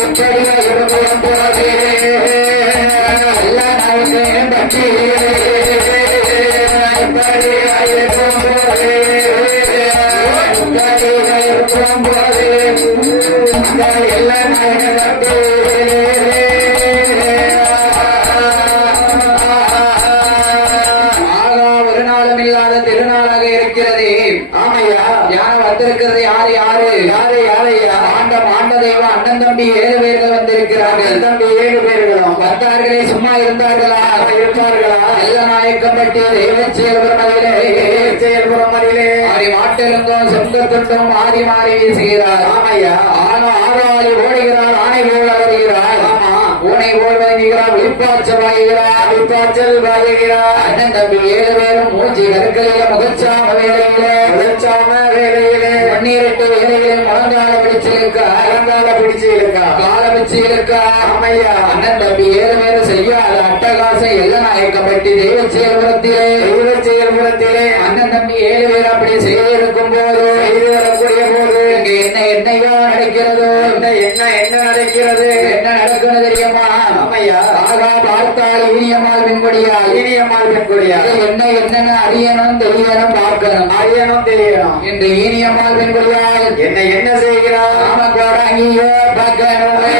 இப்படியே இருக்கும் போது எல்லா நாளும் பற்றி இப்படியே இருக்கும் போது ஒரு நாளும் இல்லாத திருநாளாக இருக்கிறது. ஆமையா, யார வந்திருக்கிறது? யாரு யாரு யாரு யாரையா? ஆண்ட தேவ அண்ணன் தம்பி 7 பேர்கள் வந்திருக்கிறார்கள். தம்பி 7 பேர்களும் வந்தார்களே, சும்மா இருந்தார்களா? இருப்பார்களா? எல்ல நாயக்கம்பட்டி செயல்புறம் அதிலே மாட்டிருந்தோம் செங்கத்துண்டும் ஆதி மாறி வீசுகிறார். ஆமையா, ஆறாளி ஓடுகிறார், ஆணை போல் வருகிறார். ஆமா, ஊனை போல் வருகிறார், விழிப்பாச்சல் வாங்குகிறார். அண்ணன் தம்பி 7 பேரும் மூச்சு கற்களில முகச்சாம வேலையிலே பன்னீரட்டு வேலையிலே முழங்கால பிடிச்சு இருக்கா கால பிடிச்சு இருக்கா. ஆமையா, அண்ணன் தம்பி 7 பேரும் செய்யாத அட்டகாசம் எல்லாம் நாயக்கப்பட்டு தெய்வ செயல்புறத்திலே அண்ணன் தம்பி 7 பேர் அப்படி செய்திருக்கும் போது வரக்கூடிய போது இங்க என்னையா நடக்கிறதோ? என்ன நடக்கிறது? என்ன நடக்கிறது தெரியுமா? ஆமையா, ஆகா பார்த்தால் ஈனியம்மாள் பெண்கொடியால் என்னென்ன அறியணும் தெரியணும் தெரியணும் என்று ஈனியம்மாள் பெண்கொடியால் என்ன செய்கிறார்? ஆம கோடாங்கியோ பக்கணுமே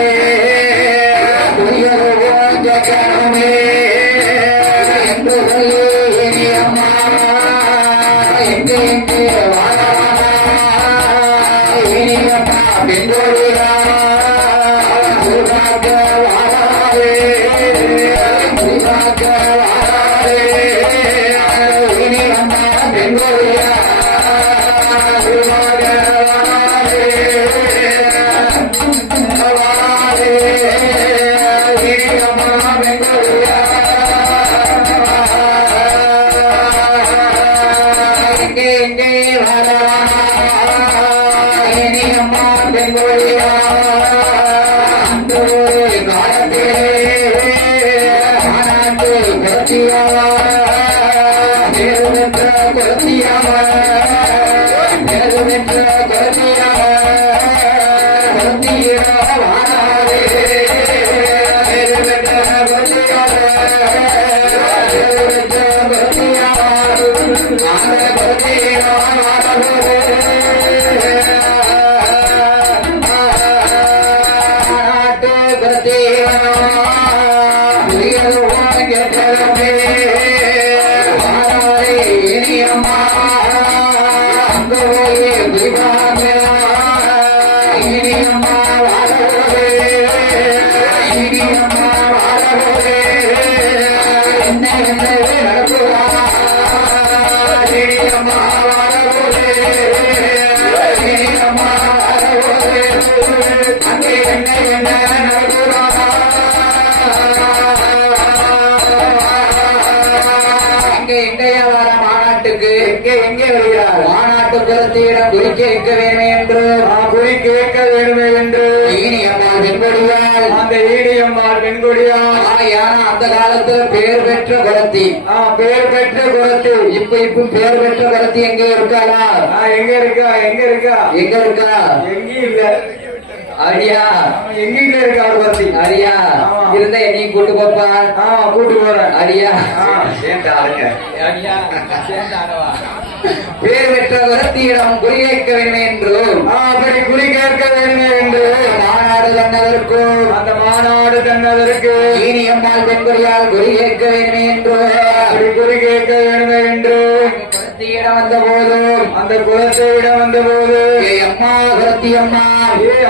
ஜக்கணுமே என்று சொல்லி ஈனியம்மா எங்கே ஈனியம்மா பெண்கொடியா மாநாட்டு கருத்தியிடம் குறி கேட்க வேண்டுமே என்று ஈனியம்மாள் பெண்கொடியால் அந்த ஈனியம்மாள் பெண்கொடியால் அந்த காலத்துல பேர் பெற்ற குரத்தி இப்ப பேர் பெற்ற குரத்தி எங்க இருக்காளா? எங்க இருக்கா எங்கேயும் இல்ல. அரியா எங்க இருக்கா ஒரு குரத்தி? அரியா இருந்தா என்னையும் கூட்டு போப்பா. கூட்டு போறேன். அரியா பேர் பெற்ற குரத்தியிடம் குறி கேட்க வேண்டும் என்று அப்படி குறி கேட்க வேண்டும் என்று மாநாடு தன்னதற்கும் அந்த மாநாடு தன்னதற்கு ஈனியம்மாள் பெண்கொடியால் குறி கேட்க வேண்டும் என்று அப்படி குறி கேட்க வேண்டும் என்று குரத்தியிடம் வந்த போதும் அந்த குரத்தியிடம் வந்த போது அம்மா குரத்தி அம்மா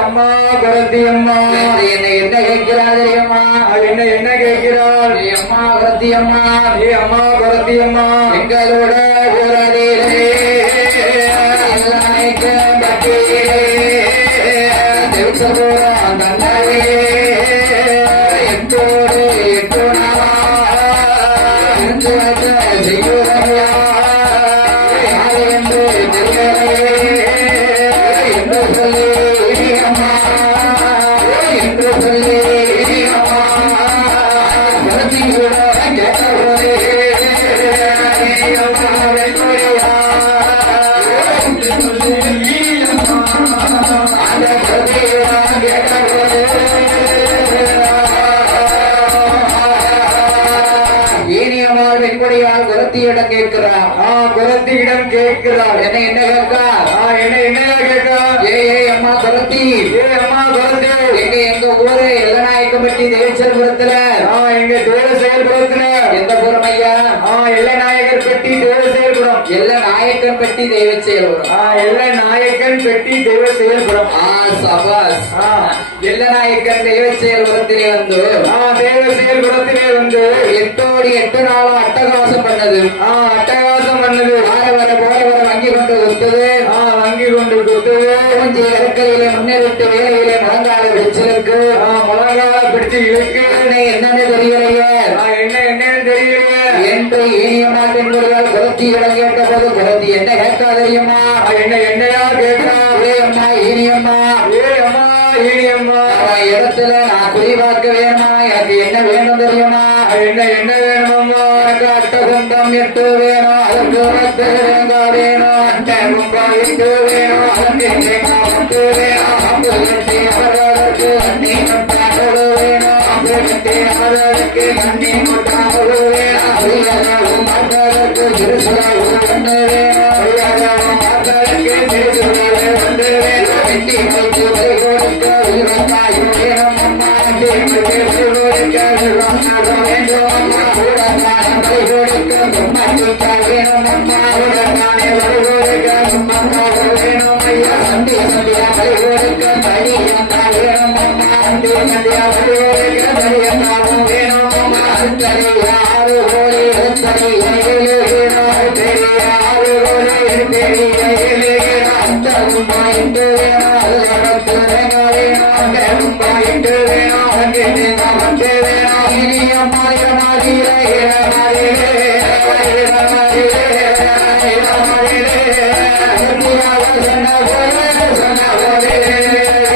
அம்மா குரத்தி அம்மா என்ன கேட்கிறாள் தெரியுமா? என்ன கேட்கிறாள்? அம்மா குரத்தி அம்மா அம்மா குரத்தி அம்மா எங்களோட குரத்தியிடம் கேட்கிறார். என்ன கேட்கா? என்ன கேட்கா? அம்மா குரத்தி ஊரு எல்லநாயக்கம்பட்டி தேவச்சல்புரத்துல எங்க தேவ செயல்புரத்துல எந்த புறம் ஐயா? எல்லை நாயகர் பெட்டி தேவ செயல்புரம். எல்லநாயக்கம்பட்டி தேவச்செயல்புரம். எல்லை நாயக்கன் பெட்டி தேவ செயல்புரம். சபாஸ். எல்லநாயக்கன் தேவச்செயல்புரத்திலே வந்து தேவ செயல்புரத்திலே வந்து 8 நாளும் அட்டகாசம் பண்ணது. அட்டகாசம் பண்ணது. வர வங்கி கொண்டு கொடுத்தது. வங்கி கொண்டு கொடுத்தது. மூஞ்சி இறக்கையிலே முன்னேறிட்டு வேலையிலே முழங்கால பிடிச்சிருக்கு. முழங்கால பிடிச்சு இருக்கு. என்னன்னு தெரியலையே, என்னன்னு தெரியலையே என்று இனியம்மாள் என்பவர்கள் குலத்தியிடம் கேட்ட போது குலத்தி என்ன கேட்கா தெரியுமா? என்னையா கேட்கா? அம்மா இனியம்மா, அம்மா இனியம்மா, இடத்துல நான் குறி பார்க்க வேணுமா? எனக்கு என்ன வேணும் தெரியுமா? என்ன வேணுமம்மா? எனக்கு அட்டகுண்டம் 8 வேணும், அதற்கு 10 தேங்காய் வேணும். அட்டகுண்டம் 8 வேணும், அதற்கு தேங்காய் 10 வேணும். அம்புகட்டி அவர்களுக்கு அண்ணி முட்டாளு வேணும். அம்புகட்டி அவர்களுக்கு அண்ணி முட்டாளு வேணும். ஐயாவும் மக்களுக்கு திருசுலாவு 1 வேணும். ஐயாவும் மக்களுக்கு திருசுலாவு 1 வேணும். வெட்டி வைத்து வரை கொடுக்க விவசாயம் வேணும் அம்மா. வெட்டி கொடுக்க விவசாயம் வேண்டும் அம்மா. உடனான வரை கொடுக்க மும்மட்டிக்க வேணும் அம்மா. உடனான வரை கொடுக்க மும்மக்காக வேணும் ஐயா. சந்தியா வரை கொடுக்க மடியந்தா வேணும் அம்மா. சந்தியா வரை கொடுக்க மடியந்தாவும் வேணும் அம்மா. அத்தனை 6 கோடி 7 வேணும். பெரிய 6 கோடி பெரிய 7 வேணும். அந்த ரூபாயிட்டு வேணும், அது எனக்கு வேணும். அந்த ரூபாயிட்டு வேணும், அங்கே வந்து வேணும். இனியம்மா இளமாதிரே இளமாதிரே இளமாதிரே இளமாதிரே சொன்ன போலே சொன்ன போலே.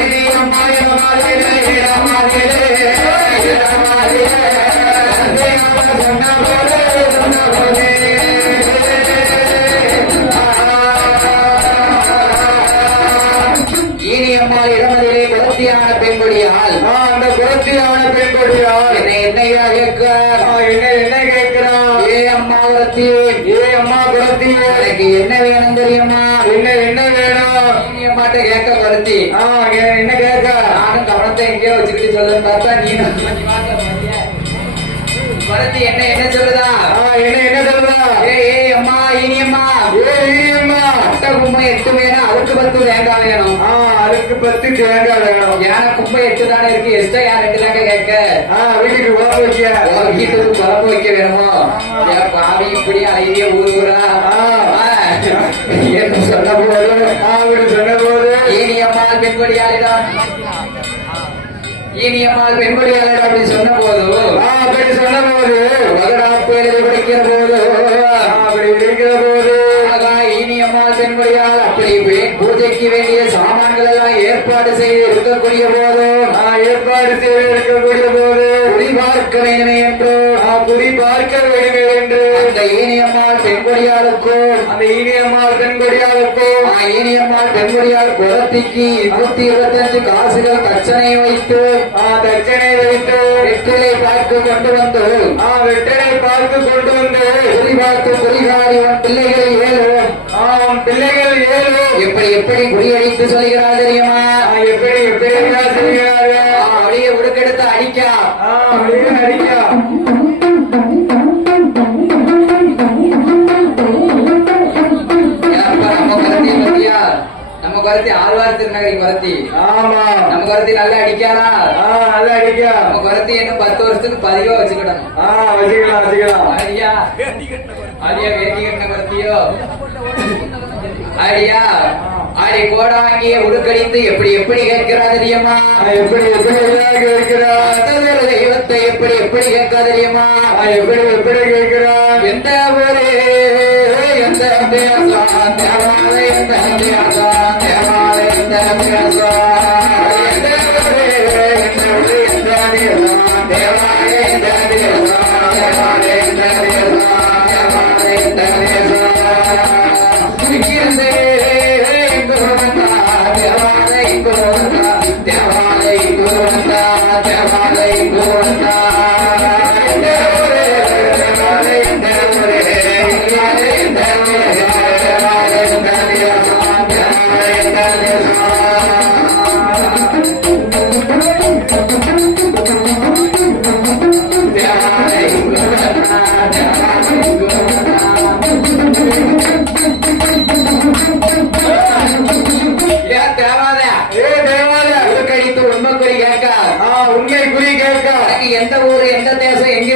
இனியம்மா இளமாதிரே இளமாதிரே இளமாதிரே சொன்ன போலே சொன்ன போலே. இனியம்மாள் இடமதிலே குலத்தியான பெண்படியால் அந்த குலத்தியான பெண்படியால் என்னையா கேட்க? என்ன கேட்கிறான்? அம்மா குலத்தி, அம்மா குலத்தி, எனக்கு என்ன வேணும் தெரியுமா? என்ன வேணும்? இனியம்மாட்ட கேட்க குலத்தி. என்ன கேட்க? நானும் கவனத்தை எங்கேயோ வச்சுக்கிட்டு சொல்லுன்னு பார்த்தா நீ குலத்தி என்ன சொல்லுதா? என்ன சொல்லுதா? அம்மா இனியம்மா, இனியம்மா, அட்டை கும்பை 8 வேணும், அதுக்கு 10 தேங்காய் வேணும். அதுக்கு 10 தேங்காய் வேணும். யானை கும்பை 8 தானே இருக்கு, எக்ஸ்ட்ரா யார் 2 தேங்காய் கேட்க? வீட்டுக்கு குழம்பு வைக்க, வீட்டுக்கு குழம்பு வைக்க வேணுமோ? பாவி இப்படி அழகிய ஊரா என்று சொன்ன போது சொன்ன போது இனியம்மாள் பெண்படியாளிடம் அப்படி சொன்ன போது அப்படி சொன்ன போது மகடாப்பு எழுதி படிக்கிற போது அப்படி இருக்கிற போது இனியம்மாள் பெண்படியால் அப்படி பூஜைக்கு வேண்டிய சாமான்கள் எல்லாம் ஏற்பாடு செய்து இருக்கக்கூடிய போது குறி பார்க்க வேண்டுமே என்று அந்த இனியம்மாள் பெண்படியாளுக்கும் இனியம்மாள் பெண்படியால் குலத்திக்கு 225 காசுகள் தட்சணை வைத்து வெற்றிலை பார்த்து கொண்டு வந்து குறி பார்த்து குறிகாரி பிள்ளைகள் 7 எப்படி குறியடித்து சொல்கிறார் தெரியுமா? அப்படியே உடுக்கெடுத்து அடிக்கா நம்ம குரத்தி ஆழ்வார் திருநகரி குரத்தி. நம்ம குரத்தி நல்லா அடிக்காரா? நம்ம குரத்தி இன்னும் 10 வருஷத்துக்கு 10 வச்சுக்கிடணும். அடியா வேட்டி கட்டின குரத்தியோ அடியா ஆடி கோடா வாங்கிய உடுக்கடித்து எப்படி கேட்கிறா தெரியுமா? தெய்வத்தை எப்படி கேட்கா தெரியுமா? எப்படி கேட்கிறா? எந்த ஊரே எந்த தேவசான் தேவாலய எந்த தேவசான் தேவாலய எந்த தேவசான் எந்த ஊரே எந்த ஊரே எந்த தேவசான் தேவாலய எந்த தேவசான் தேவாலய எந்த தேவசான் தேவாலய எந்த தேவசான் இங்கிருந்தே இங்கு வந்தா தேவாலய இங்கு வந்தா தேவாலய இங்கு வந்தா தேவாலய இங்கு வந்தா எந்த ஊரே தேவாலய எந்த ஊரே தேவாலய எந்த தேவாலய எந்த தேவசான் தேவாலய எந்த தேவசான்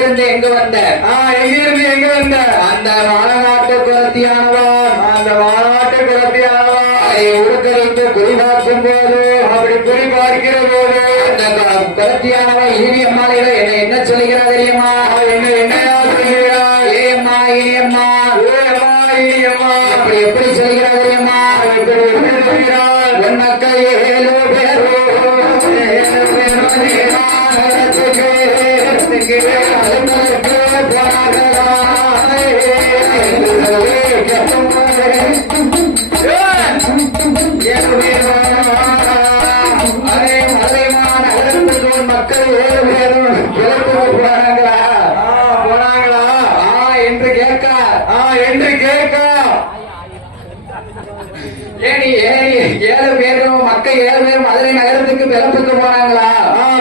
எங்கிருந்து எங்க வந்த எங்கிருந்து எங்க வந்த அந்த மாநாட்டு குலத்தியானவன் அந்த மாநாட்டு குலத்தியானவா அதை உருக்கரித்து குறிபார்க்கும் போது அப்படி குறி பார்க்கிற போது அந்த குலத்தியானவன் இனி அம்மாளிடம் என்ன சொல்லுகிறார் தெரியுமா என்னையா சொல்கிறார் ஏம்மா இனியம்மா அம்மா அப்படி எப்படி சொல்கிறார் தெரியுமா எப்படி சொல்கிறார் உன் மக்கள் 7 பேரோ மக்கள் 7 பேரும் போனாங்களா போனாங்களா என்று கேட்க என்று கேட்க ஏனி 7 பேரும் மக்கள் 7 பேரும் மதுரை நகரத்துக்கு பிறப்புக்கு போனாங்களா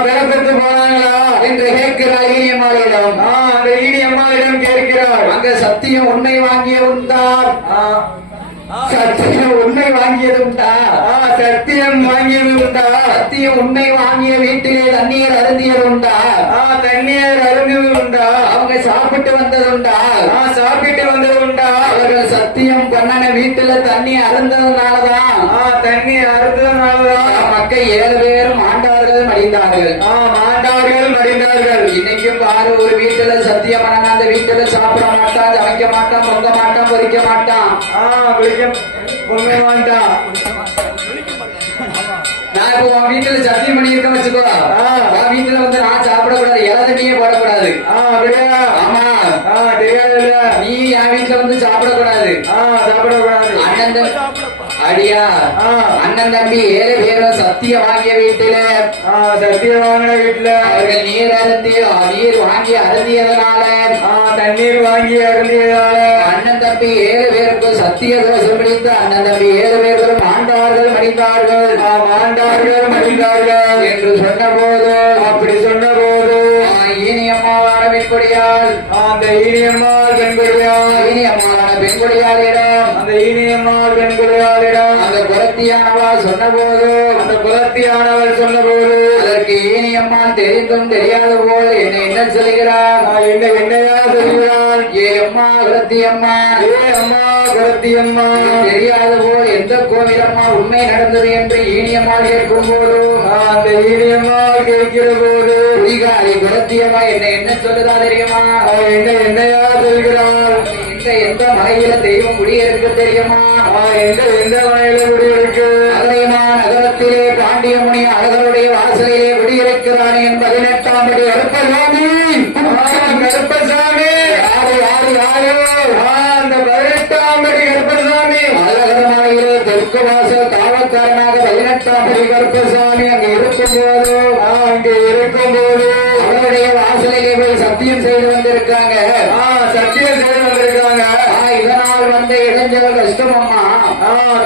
பிறப்பித்து போனாங்களா என்று கேட்கிறார் இனியம்மாளிடம் அந்த ஈனி அம்மாவிடம் கேட்கிறார் அங்க சத்தியம் உண்மை வாங்கிய உண்டார் சத்தியம் உண்மை வாங்கியது உண்டா சத்தியம் வாங்கியது உண்டா சத்தியம் உண்மை வாங்கிய வீட்டிலே தண்ணீர் அருந்தியது உண்டா தண்ணீர் அருந்தது உண்டா அவங்க சாப்பிட்டு வந்தது உண்டா சாப்பிட்டு வந்தது உண்டா அவர்கள் சத்தியம் பண்ணன வீட்டுல தண்ணி அருந்ததுனாலதான் தண்ணி அருந்ததுனாலதான் மக்கள் 7 பேரும் ஆண்டவர்கள் மடிந்தார்கள் மாண்டார்கள் மடிந்தார்கள் இன்னைக்கு பாரு ஒரு வீட்டுல சத்தியம் பண்ணன அந்த வீட்டுல சாப்பிட மாட்டான் சமைக்க மாட்டான் பொங்க மாட்டான் பொறிக்க மாட்டான் பொங்க மாட்டான் நான் இப்போ உன் வீட்டுல சத்தியம் பண்ணியிருக்கேன் வச்சுக்கோ உன் வீட்டுல வந்து நான் சாப்பிடக்கூடாது இலை தண்ணியே போடக்கூடாது அப்படியா ஆமா தெரியாதுல்ல நீ என் வீட்டுல வந்து சாப்பிடக்கூடாது சாப்பிடக்கூடாது அண்ணன் அடியா அண்ணன் தம்பி 7 பேரும் சத்தியம் வாங்கிய வீட்டுல சத்தியம் வாங்கின வீட்டுல அவர்கள் நீர் வாங்கி அருந்தியதனால தண்ணீர் வாங்கி அருந்தியதால அண்ணன் தம்பி 7 பேருக்கும் சத்திய தோஷம் பிடித்து அண்ணன் தம்பி 7 பேரும் மாண்டார்கள் மடிந்தார்கள் மாண்டார்கள் மடிந்தார்கள் என்று சொன்ன போது அப்படி சொன்ன போது ஈனியம்மாவான பெண்குடியால் அந்த ஈனியம்மாள் பெண்குடியால் ஈனியம்மாவான பெண்குடியாளிடம் அந்த ஈனியம்மாள் பெண்குடியாளிடம் அந்த குலத்தியானவா சொன்ன போது அந்த குலத்தியானவள் சொன்ன போது அதற்கு ஈனியம்மான் தெரிந்தும் தெரியாத போல் என்ன சொல்கிறார் என்னையா சொல்கிறாள் ஏ அம்மா குலத்தியம்மா அம்மா குலத்தியம்மா தெரியாத போல் எந்த கோவிலம்மா உண்மை நடந்தது என்று ஈனியம்மாள் கேட்கும் போது அந்த ஈனியம்மாள் கேட்கிற போது குடிகாரி குலத்தியம்மா என்ன சொல்லுதா தெரியுமா என்னையா சொல்கிறாள் எந்த மலையில தெய்வம் குடியிருக்கு தெரியுமா எந்த மலையில குடியிருக்கு மதுரைமா நகரத்திலே பாண்டியமுனி அழகருடைய வாசலிலே குடியிருக்கிறான் என் 18ஆம் படி கருப்பசாமி கருப்பசாமி யாரு அந்த 18ஆம் படி கருப்பசாமி அழகர் மலையிலே தெற்கு வாசல் காவல்காரனாக 18ஆம் படி கருப்பசாமி அங்கு இருக்கும்போது அவருடைய வாசலிலே போய் சத்தியம் செய்து வந்திருக்காங்க சத்தியம் செய்து வந்திருக்காங்க இதனால் வந்த இளைஞர்கள் கஷ்டமம்மா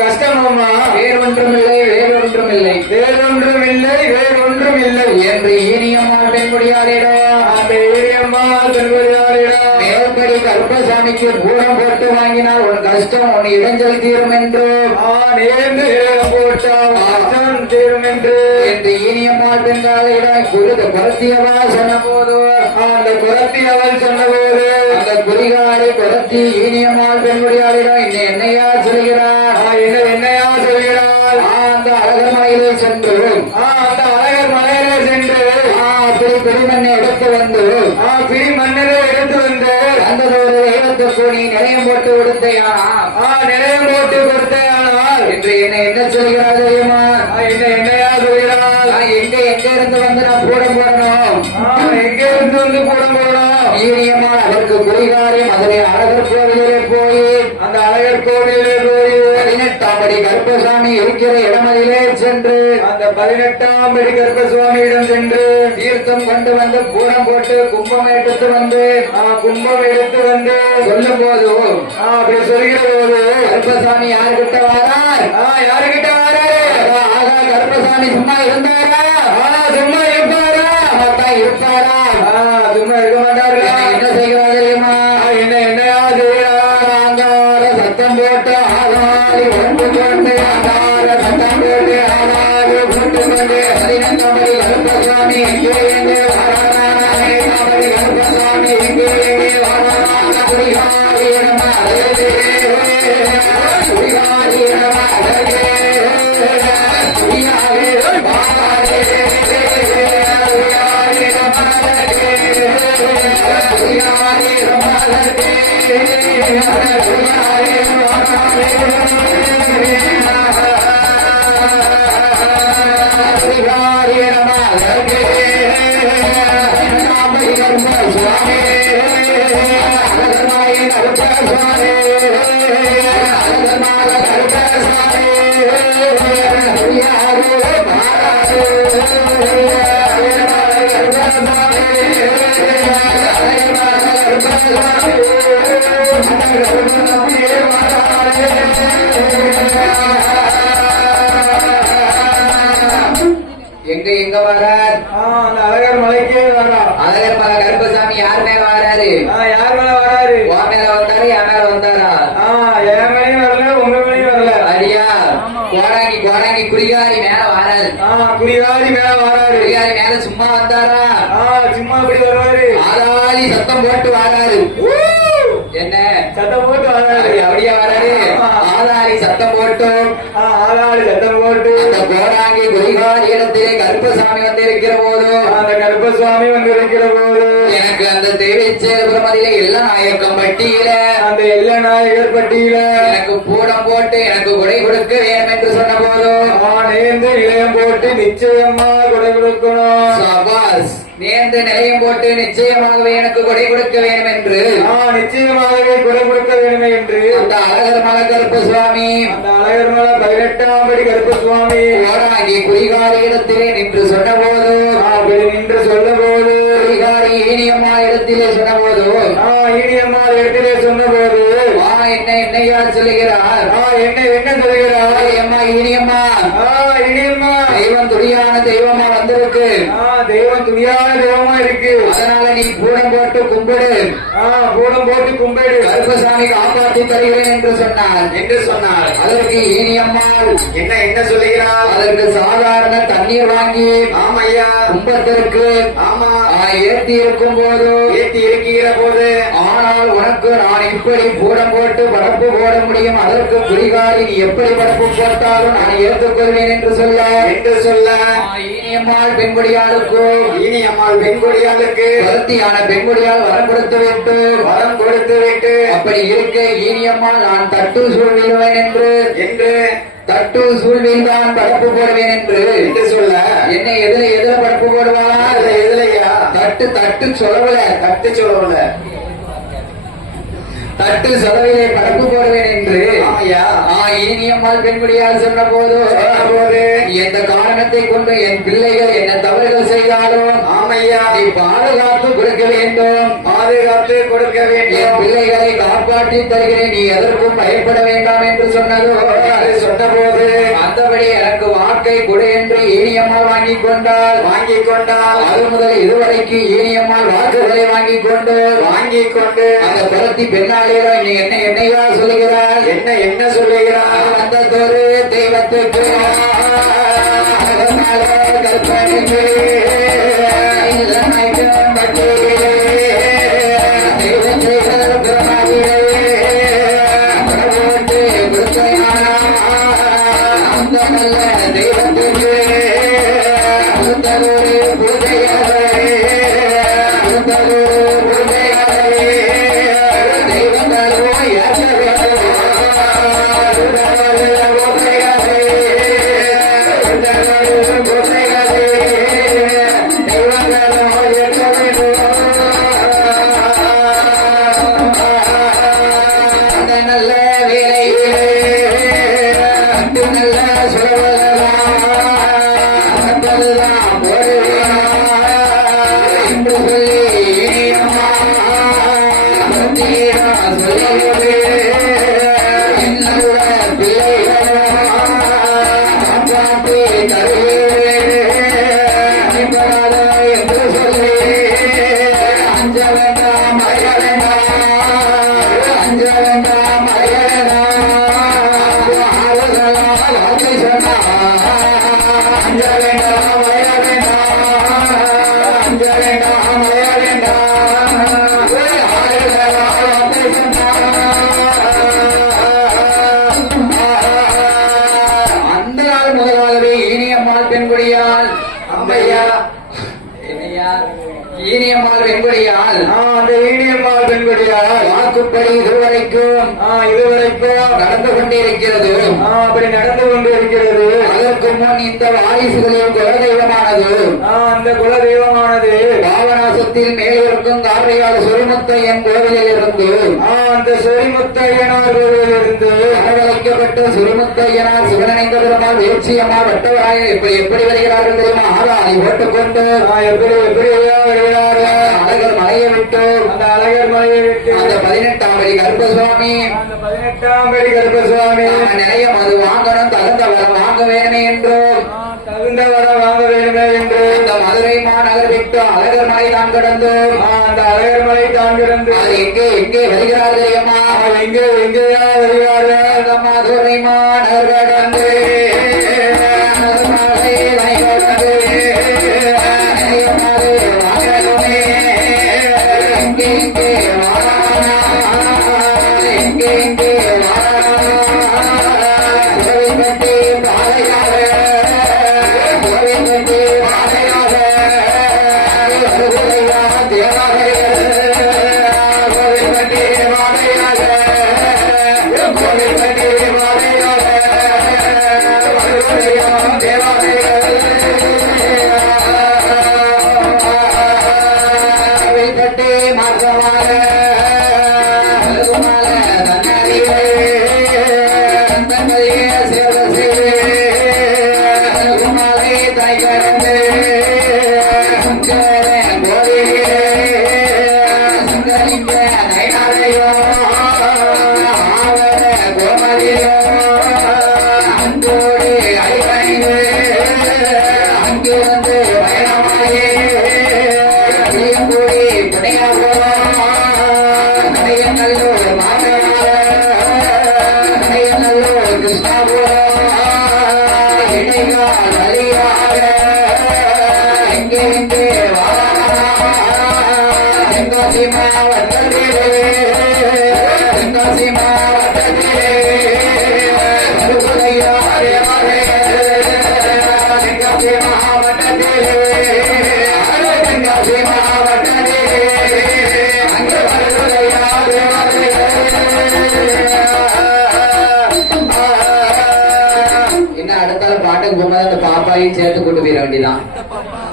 கஷ்டமம்மா வேறொன்றுமில்லை என்று ஈனியம்மாள் பெண்குடியாரிடம் அந்த ஈனியம்மாள் பெண்குடியாரிடம் மேல்படி கருப்பசாமிக்கு பூரம் போட்டு வாங்கினால் உன் கஷ்டம் உன் இடைஞ்சல் தீரும் என்று நேர்ந்து போட்டால் கஷ்டம் தீரும் என்று ஈனியம்மாள் பெண்காலிடம் குலத்தியவா சொன்ன போது அந்த குலத்தியவள் சொன்ன போது அந்த குறிகாலை குலத்தி ஈனியம்மாள் பெண்குடியாரிடம் என்னையா சொல்கிறார் என்னையா சொல்கிறார் அந்த அழகர் மலையிலே சென்று அந்த அழகர் மலையிலே சென்று பிடிமண்ணை எடுத்து வந்து பிடிமண்ணரை எடுத்து வந்து அந்த ஒரு தெய்வத்துக்கு நீ நிலையம் போட்டு நிலையம் போட்டு கொடுத்தேயானால் என்று என்ன சொல்கிறார் தெரியுமா என்னையா சொல்கிறார் எங்க இருந்து வந்து நான் கூடம் போடணும் எங்க இருந்து வந்து கூடம் போடணும் ஈனியம்மா அதற்கு குறிகாரி மதுரை அழகர் கோவிலே போய் அந்த அழகர் கோவிலே போய் 18ஆம் படி கருப்பசாமி இருக்கிற இடமதிலே சென்று அந்த 18ஆம் படி கருப்பசுவாமியிடம் சென்று தீர்த்தம் கொண்டு வந்து பூரம் போட்டு கும்பம் எடுத்து வந்து சொல்லும் போது அப்படி சொல்கிற போது கருப்பசாமி யாருகிட்ட வாரார் ஆகா கருப்பசாமி சும்மா இருந்தாரா சும்மா இருப்பாரா இருப்பாரா சும்மா இருக்க மாட்டாரா என்ன செய்கிறார் தெரியுமா என்னையா செய்கிறார் சத்தம் போட்டு ஆகாரி ஒன்று கொண்டு சத்தம் போட்டு ஆகாரி போட்டு கொண்டு 18ஆம் படி கருப்பசாமி எங்கே கருப்பசாமி சுவாமி அழகர்மலை கருப்ப சுவாமி அழகர்மலை கருப்ப சுவாமி யாரோ பாராது அழகர்மலை கருப்ப சுவாமி அழகர்மலை கருப்ப சுவாமி எங்க வரார்? அந்த அழகர் மலைக்கே வரா. அழகர் மலை கருப்பசாமி யார் மேல வராரு? யார் மேல வராரு? உன் மேல வந்தாரு, என் மேல வந்தாரா? என் மேலையும் வரல, உங்க மேலையும் வரல. அடியா கோடாங்கி கோடாங்கி குடிகாரி மேல வராரு. குடிகாரி மேல வராரு. குடிகாரி மேல சும்மா வந்தாரா? சும்மா அப்படி வருவாரு. ஆதாளி சத்தம் போட்டு வராரு. என்ன சத்தம் போட்டு வராரு? அப்படியே வராரு. ஆதாளி சத்தம் போட்டு ஆளாளி சத்தம் போட்டு அந்த கோடாங்கி குடிகாரி இடத்திலே கருப்பசாமி வந்து இருக்கிற போது அந்த கருப்பசுவாமி வந்து இருக்கிற போது எனக்கு அந்த தேவைச்சேபுரமதியில எல்லா நாயக்கம் பட்டியல அந்த எல்ல நாயகர் பட்டியல எனக்கு பூடம் போட்டு எனக்கு கொடை கொடுக்க வேண்டும் என்று சொன்ன போது நேர்ந்து இளையம் போட்டு நிச்சயமா கொடை கொடுக்கணும். சபாஸ் நேர்ந்து நிலையம் போட்டு நிச்சயமாகவே எனக்கு கொடை கொடுக்க வேண்டும் என்று நிச்சயமாகவே கொடை கொடுக்க வேண்டும் என்று அந்த அழகர் மலை கருப்பசுவாமி அந்த அழகர் மலை 18ஆம் படி கருப்பசுவாமி கோடாங்கி குடிகாரி இடத்திலே நின்று சொன்ன போது நின்று சொல்ல போது குடிகாரி ஈனியம்மா இடத்திலே சொன்ன போது ஈனியம்மா இடத்திலே சொன்ன போது என்னையா சொல்லுகிறார்? என்ன சொல்லுகிறார்? அம்மா ஈனியம்மா இனியம்மா தெய்வம் துடியான தெய்வமா வந்திருக்கு. தெய்வம் துணியான தெய்வமா இருக்கு. அதனால நீ பூடம் போட்டு கும்பிடு. பூடம் போட்டு கும்பிடு. கருப்பசாமி காப்பாற்றி தருகிறேன் என்று சொன்னார். அதற்கு ஈனியம்மாள் என்ன சொல்லுகிறார்? அதற்கு சாதாரண தண்ணீர் வாங்கி ஆமையா கும்பத்திற்கு ஏற்றி இருக்கும் போது இருக்கிற போது ஆனால் உனக்கு நான் இப்படி பூடம் போட்டு படப்பு போட முடியும். அதற்கு குடிகாரி நீ எப்படி படப்பு போட்டாலும் நான் ஏற்றுக்கொள்வேன் என்று சொல்ல ஈனியம்மாள் பெண்குடியாளுக்கு வருத்தியான பெண்குடியால் வரம் கொடுத்து விட்டு அப்படி இருக்க ஈனியம்மாள் நான் தட்டு சூழ்விடுவேன் என்று தட்டு சூழ்வில் தான் படப்பு போடுவேன் என்று சொல்ல என்ன எதுல படப்பு போடுவாளா? எதுலையா? தட்டு சொல்லல தட்டு செலவிலே படப்பு போடுவேன் என்று ஈனியம்மாள் பெண்குடியால் சொன்ன போது எந்த காரணத்தை கொண்டு என் பிள்ளைகள் என்ன தவறுகள் செய்தாலும் நீ பாதுகாத்து கொடுக்க வேண்டும். என் பிள்ளைகளை காப்பாற்றி தருகிறேன், நீ எதற்கும் பயப்பட வேண்டாம் என்று சொன்னபோது அந்தபடி எனக்கு வாக்கை கொடு என்று ஈனியம்மாள் வாங்கிக் கொண்டால் அது முதல் இதுவரைக்கு ஈனியம்மாள் வாக்குகளை வாங்கிக் கொண்டு அந்த புறத்தி பெண்ணாளியோ நீ என்னையா சொல்லுகிறார்? என்ன சொல்லுகிறார்? அந்த ஒரு தெய்வத்துக்கு கற்பனைக்கு ஈனியம்மாள் வெண்கொடியால் அந்த ஈனியம்மாள் வெண்கொடியால் வாக்குப்படி இதுவரைக்கும் நடந்து கொண்டிருக்கிறது. அப்படி நடந்து கொண்டிருக்கிறது. அதற்கு முன் இந்த வாரிசுகளின் குலதெய்வமானது அந்த குல தெய்வமானது பாவநாசத்தில் மேலிருக்கும் காரையால் சுரிமுத்தையன் கோவிலில் இருந்து அந்த சொரிமுத்தையனார் கோவிலிருந்து வரவழைக்கப்பட்ட சுரிமுத்தையனார் சிவனனைந்த பெருமாள் வேட்சியம்மா வட்டவராய எப்படி வருகிறார்கள் தெரியுமா? ஆதாரி போட்டுக்கொண்டு எப்படி வருகிறார்கள்? அழகர் மலையை விட்டு அந்த அழகர் மலையை விட்டு அந்த 18ஆம் படி கருப்பசுவாமி அந்த 18ஆம் படி கருப்பசுவாமி நிலையம் அது வாங்கணும், தகுந்த வரம் வாங்க வேணுமே என்றும் தகுந்த வரம் வாங்க வேண்டுமே என்று இந்த மதுரை மாநகர் விட்டு அழகர் மலை தான் கடந்து அந்த அழகர் மலை தான் கிடந்து அது எங்கே வருகிறார் தெரியுமா? எங்கேயா வருகிறார்கள்? அந்த மதுரை மாநகர் கடந்து மலை கடந்து நிலையமாறு வாங்கணுமே. எங்கே வாரானா, எங்கே வாரானா, கோவில்பட்டி பாதையாக, கோவில்பட்டி பாதையாக, வருகுதையா தேவாலயம், கோவில்பட்டி பாதையாக, கோவில்பட்டி பாதையாக, வருகுதையா தேவாலயம், கோவில்பட்டி மார்க்கமாக மருகுமால தன்னறிவே தன்னறிய சேவை செய்வே மருகுமாலை தாய் கடந்து சங்கர கோவிலே சங்கரிங்க நயனாரையோ ஆவர கோமதியோ அன்போடு அடிபணிந்து அங்கு வந்து பயணமாயே கூடி துணையாகோ கடையநல்லூர் கடையநல்லூர் கிருஷ்ணாபுர இடைகால் வழியாக எங்கே தென்காசி மாவட்டத்திலே தென்காசி மாவட்டத்திலே மருகுதையா தென்காசி மாவட்டத்திலே தென்காசி மாவட்டத்திலே அங்கு மருகுதையா என்ன அடுத்தால பாட்டுக்கு போகும்போது அந்த பாப்பாவையும் சேர்த்து கொண்டு போயிட வேண்டியதான்.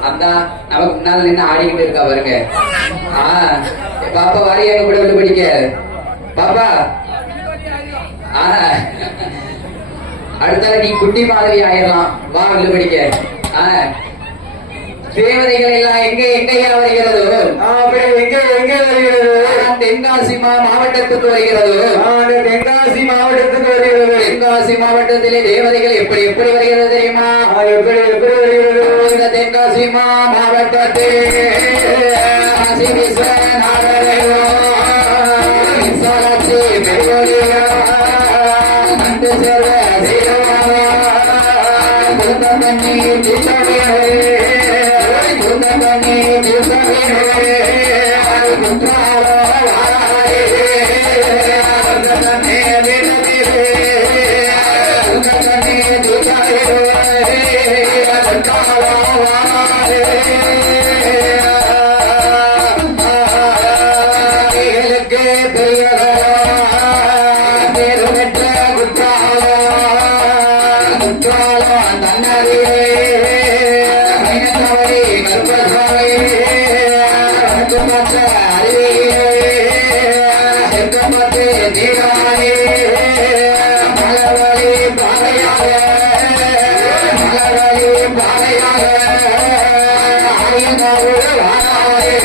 அந்த நமக்கு முன்னால நின்று ஆடிக்கிட்டு இருக்கா பாருங்க. பாப்பா வாரியா கூட விட்டு படிக்க பாப்பா. அடுத்தால நீ குட்டி மாதிரி ஆயிடலாம், வா விட்டு படிக்க. தேவதைகள் எல்லாம் எங்கேயா வருகிறது? எங்கே வருகிறது? தென்காசி மாவட்டத்துக்கு வருகிறது. தென்காசி மாவட்டத்துக்கு வருகிறது. தென்காசி மாவட்டத்திலே தேவதைகள் எப்படி வருகிறது தெரியுமா? எப்படி வருகிறது? இந்த தென்காசி மாவட்டத்தில் காசி விஸ்வநாதரையோ விசாலாட்சி பெருவழியா நண்டு சேர்வ சீரமாக குந்தமணி திசவே குந்தமணி திசவே குந்தாலோ வாராயே குந்தமணி திசவே குந்தமணி திசவே குந்தாலோ வாராயே பெரியவரோ பெருமெற்ற குற்றாலோ குற்றாலோ தன்னறிவே மைனவரி கருப்பசாமி மற்ற அறிவியே செக்கம்பத்து தீராயே மலவழி பாதையாக மலவழி பாதையாக ஆயனாவு வாராயே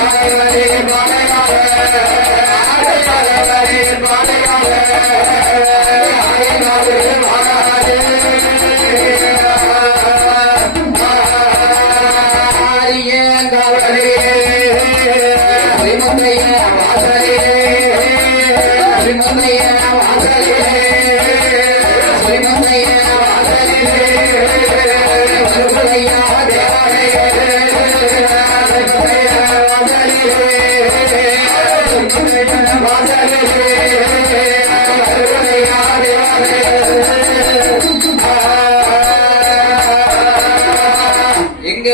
மலவழி பாதையாக மலவழி பாதையாக ஆயனாவு வாராயே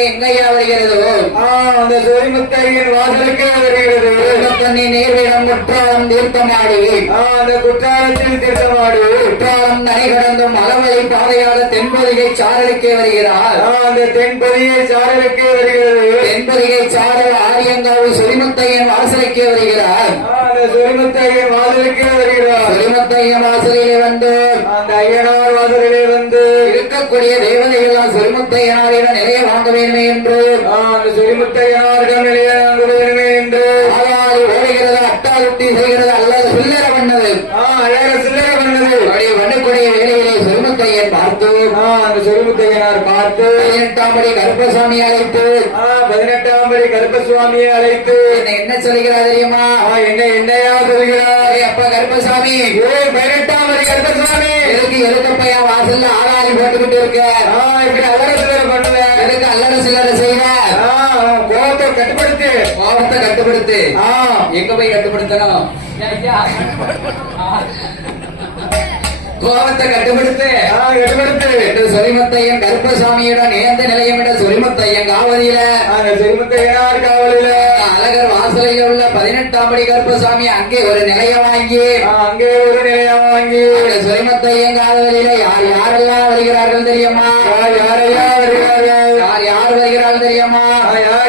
எங்கேயா வருகிறது? அந்த சொரிமுத்தையின் வாசலுக்கு வருகிறது. பண்ணி நேர்வேடம் குற்றாலம் தீர்த்தமாடி அந்த குற்றாலத்தில் தீர்த்தமாடி குற்றாலம் நனை கடந்தும் மலவழி பாதையாக தென்பொதிகை சாரலுக்கே வருகிறார். அந்த தென்பொதிகை சாரலுக்கே வருகிறது. தென்பொதிகை சாரல் ஆரியங்காவு சொரிமுத்தையன் வாசலுக்கே வருகிறார். அந்த சொரிமுத்தையன் வாசலுக்கே வருகிறார். சொரிமுத்தையன் வாசலிலே வந்து அந்த ஐயனார் வாசலிலே வந்து இருக்கக்கூடிய தேவதைகளால் சொரிமுத்தையனாரிடம் நிலைய வாங்க வேண்டுமே என்று அந்த சொரிமுத்தையனாரிடம் நிலைய வாங்க வேண்டுமே என்று ஆளாளி ஓடுகிறது, அட்டாளுட்டி செய்கிறது, அல்லது சில்லற பண்ணது அழக சில்லறை பண்ணது. அப்படியே பண்ணக்கூடிய வேலையிலே சொரிமுத்தையன் பார்த்து அந்த சொரிமுத்தையனார் பார்த்து 18ஆம் படி கருப்பசாமி அழைத்து 18ஆம் படி கருப்பசுவாமியை அழைத்து என்ன சொல்கிறார் தெரியுமா? என்னையா சொல்கிறார்? அப்பா கருப்பசாமி, 18ஆம் படி கருப்பசுவாமி எதுக்கு எதுக்கப்பையா வாசல்ல ஆளாளி போட்டுக்கிட்டு இருக்க? இப்படி அழக சில்லறை பண்ணுவ? எதுக்கு அல்லற சில்லற செய்வ? கோபத்தை கட்டுப்படுத்து. பாவத்தை கட்டுப்படுத்து. எங்க போய் கட்டுப்படுத்தணும்? கோபத்தை கட்டுப்படுத்து. கட்டுப்படுத்து என்று சொரிமுத்தையன் கருப்பசாமியுடன் நேர்ந்த நிலையமிட சொரிமுத்தையன் காவலியில அந்த சொரிமுத்தையனார் காவலில அழகர் வாசலில் உள்ள 18ஆம் படி கருப்பசாமி அங்கே ஒரு நிலையம் வாங்கி அங்கே ஒரு நிலையம் வாங்கி அந்த சொரிமுத்தையன் காவலியில யார் யாரெல்லாம் வருகிறார்கள் தெரியுமா? யாரையா வருகிறார்கள்? யார் வருகிறார்கள் தெரியுமா?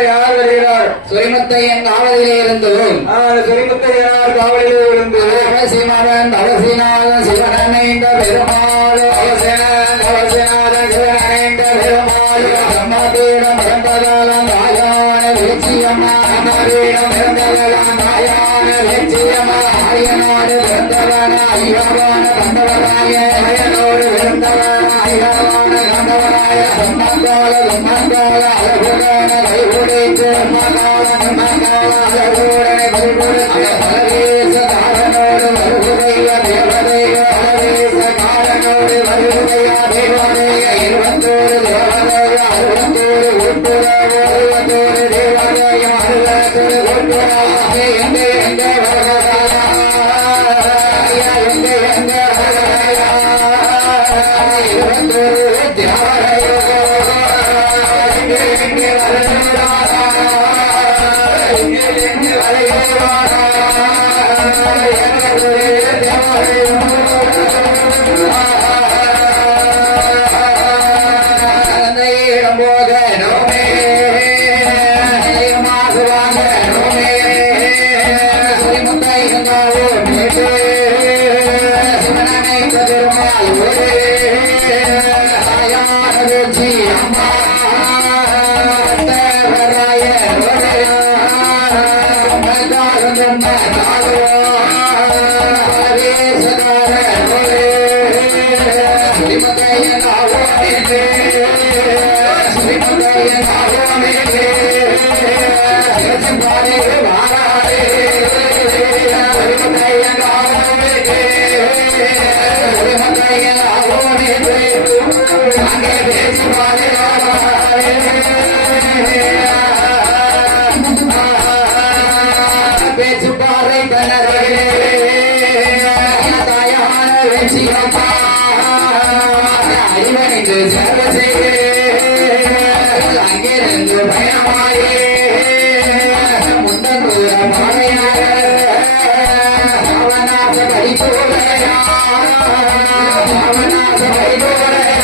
யார் வருகிறார்? சொரிமுத்தையன் காவலிலே இருந்தும் அந்த சொரிமுத்தையனார் காவலிலே இருந்து அவசியமாவன் அவசியநாதன் சிவனமைந்த பெருமாள் அவசேனாதன் சிவனடைந்த பெருமாள் பிரம்மபீடம் பிறந்ததாலம் ராயான வீச்சியம்மா பிரம்மபீடம் பிறந்ததாலம் ராயான வீச்சியம்மா ஆரியனோடு பிறந்தவன ஐயவான கண்டவராய அயனோடு பிறந்தவன ஐயவான கண்டவராய பிரம்மகால பிரம்மகால அழகுடான கைகுடைத்து பிரம்மகால பிரம்மகால அழகுடனை கைகுடைத்து பலவேச காரனோடு வருகுதைய தேவதைய பலவேச காரனோடு வருகுதைய தேவதைய 21 தேவதைய 61 உட்புறவு 61 தேவதைய 61 உட்புறவு எங்கே எங்கே வருகிறாயா எங்கே எங்கே வருகிறாயா 21 தேவதைய எங்கே எங்கே வருகிறாயா எங்கே எங்கே வருகிறாயா இடம் போக நோமே மாசுவாங்க நோமே சொரிமுத்தையங்காவோ மேட்டு சிவனனை பெருமாள் தாயான வீழ்ச்சி அம்மா தேவராய பேச்சுப்பாறை கண்ணர்களே தாயான வெற்றியம்மா அறிவனிக்கு சேவை செய்து அங்கிருந்து பயணமாயே முந்தூர மாலையாக அவனாக பரிபூரையா அவனாக பரிபூரையா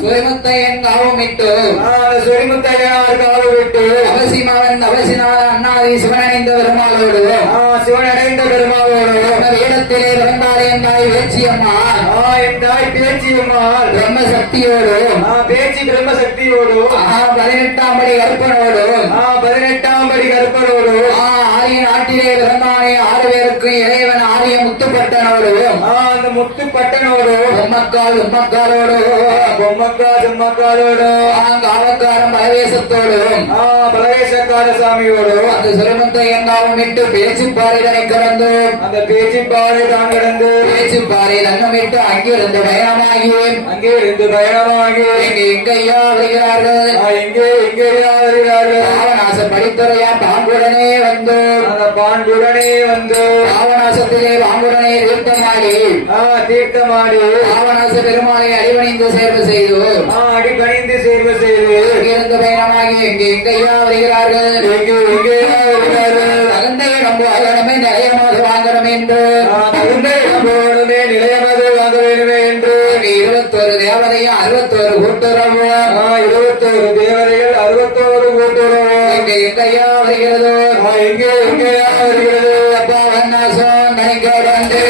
சொரிமுத்தையன் காவமிட்டு சொரிமுத்தையனார் காவல் விட்டு அவசியமாவன் அவசியநாத அண்ணாதி சிவனடைந்த பெருமாளோடு சிவனடைந்த பெருமாளோடு வேடத்திலே பிறந்தாலே என் தாய் வேச்சியம்மா என் தாய் பேச்சியம்மாள் பிரம்மசக்தியோடு பேச்சு பிரம்மசக்தியோடு 18ஆம் படி கற்பனோடு 18ஆம் படி கற்பனோடு ஆரிய நாட்டிலே பிறந்தானே 6 பேருக்கும் இறைவன் ஆரிய முத்துப்பட்டனோடு அந்த முத்துப்பட்டனோடு பொம்மக்கால் உம்மக்காலோடு பொம்மக்கா தும்மக்காலோடு காவக்காரன் பலவேசத்தோடு பலவேசக்கார சாமியோடு அந்த சிறுமத்தையன் காவமிட்டு பேச்சுப்பாறைதனை கடந்து அந்த பேச்சுப்பாறை தான் கடந்து பேச்சுப்பாறை தன்னமிட்டு அங்கிருந்து பயணமாகி அங்கே இருந்து பயணமாகி எங்கேயா வருகிறார்கள் எங்கேயா வருகிறார்கள் ராவணாச பாவநாசம் படித்துறையா பாங்குடனே வந்தோம். அந்த பாண்டுடனே வந்து பாவநாசத்திலே பாங்குடனே தீர்த்தமாடி தீர்த்தமாடி பாவநாச பெருமாளை அடிபணிந்து சேர்வு செய்து அடிபணிந்து சேர்வு செய்து இங்கிருந்து பயணமாகி எங்கேயா வருகிறார்கள். எங்கேயா வருகிறார்கள். தகுந்த இடம் போகணுமே நிலையமாக வாங்கணும் என்று தகுந்த இடம் போகணுமே நிலையமாக வாங்க வேண்டுமே என்று 21 தேவதையும் 61 கூட்டுறவு 21 தேவதைகள் 61 கூட்டுறவு எங்கேயா வருகிறதோ எங்கேயா வருகிறது. பாவநாசம் தனிக்கொண்டு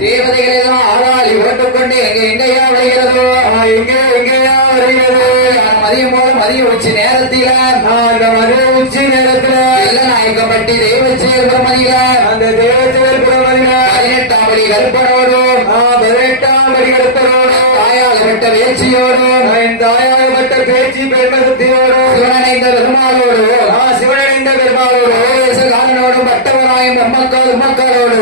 தேவதைகளெல்லாம் ஆளாளி ஓட்டுக்கொண்டு எங்கேயா வருகிறதோ எங்கேயா வருகிறது. மதியம் போல மதிய உச்சி நேரத்தில அந்த மதிய உச்சி நேரத்துல நாயக்கப்பட்டி தெய்வச்சேர் பிரமதியில அந்த தேவச்சேர் பிரமதியில 18ஆம் படி கருப்பனோடும் 18ஆம் படி கருப்பனோடும் தாயால் தாயாகப்பட்ட வேட்சியோடு என் தாயாகப்பட்ட பேச்சு பெருமசக்தியோடு சிவனடைந்த பெருமாளோடு சிவனடைந்த பெருமாளோடு காலனோடு பட்டவராயும் உம்மக்காலோடு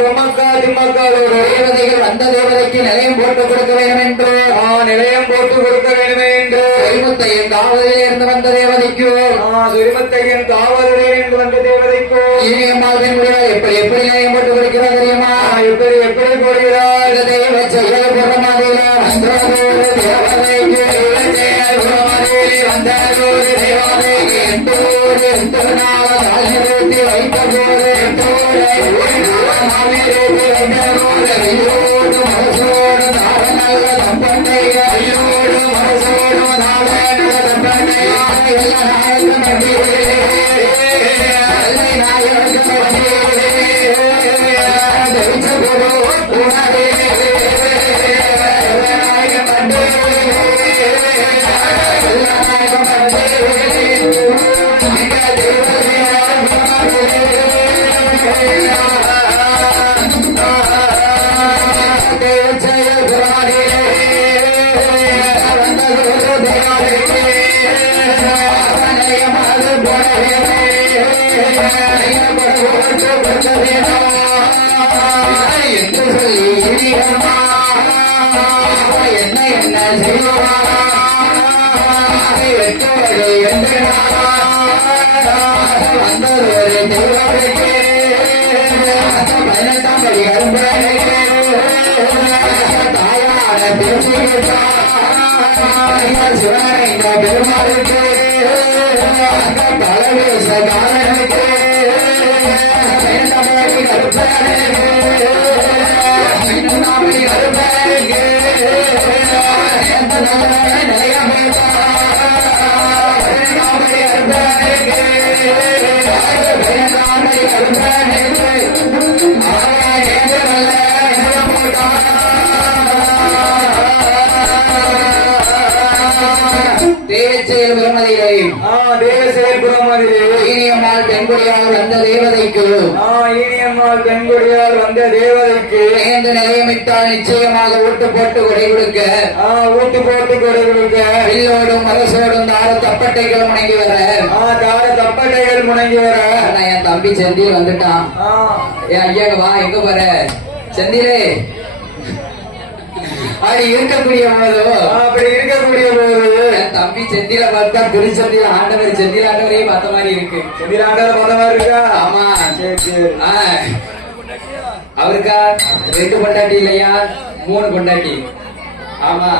பொம்மக்கா திம்மக்காலோடு தேவதைகள் வந்த தேவதைக்கு நிலையம் போட்டு கொடுக்க வேண்டும் என்று நிலையம் போட்டு கொடுக்க வேண்டுமே என்று சொரிமுத்தையின் காவலில் இருந்து வந்த தேவதைக்கு சுரிமத்தையன் காவலில் இருந்து வந்த தேவதைக்கோ இனியம்மாள் பெண்முடியால் எப்படி எப்படி நிலையம் போட்டு கொடுக்கிறார் தெரியுமா? எப்படி எப்படி போடுகிறார் தெய்வ செயல புறமாதில வந்தோடு தேவதைக்கு வந்தோடு தேவதைக்கு எந்தோடு நாள நிறுத்தி வைத்த போது ஐயோடு மனசோடு நாள நல்ல தம்பனை ஐயோடு மனசோடு நாள நல்ல தம்பனை எல்லா நாயகம் பெருமாளுக்கு பலவேச காலனுக்கு தேவச்செயல் பிரமதியிலே தேவசேல் புறமதிலே இனியம்மாள் பெண்குடியால் வந்த தேவதைக்கு இனியம்மாள் பெண்குடியால் வந்த தேவதைக்கு நேர்ந்து நிலையமிட்டால் நிச்சயமாக ஊட்டு போட்டு கொடை கொடுக்க ஊட்டு போட்டு கொடை கொடுக்க வில்லோடும் மரசோடும் தார தப்பட்டைகள் முணங்கி வர தார தப்பட்டைகள் முணங்கி வர என் தம்பி செந்தில் வந்துட்டான். என் ஐயா வா எங்க போற செந்திலே அப்படி இருக்கக்கூடிய போது அப்படி இருக்கக்கூடிய போது என் தம்பி செந்தில பார்த்தா திருச்செந்தில ஆண்டவர் செந்தில் ஆண்டவரையே பார்த்த மாதிரி இருக்கு. செந்தில் ஆண்டவர் பார்த்த மாதிரி இருக்கா? ஆமா சரி சரி. அவருக்கா 2 பொண்டாட்டி இல்லையா 3 பொண்டாட்டி. ஆமா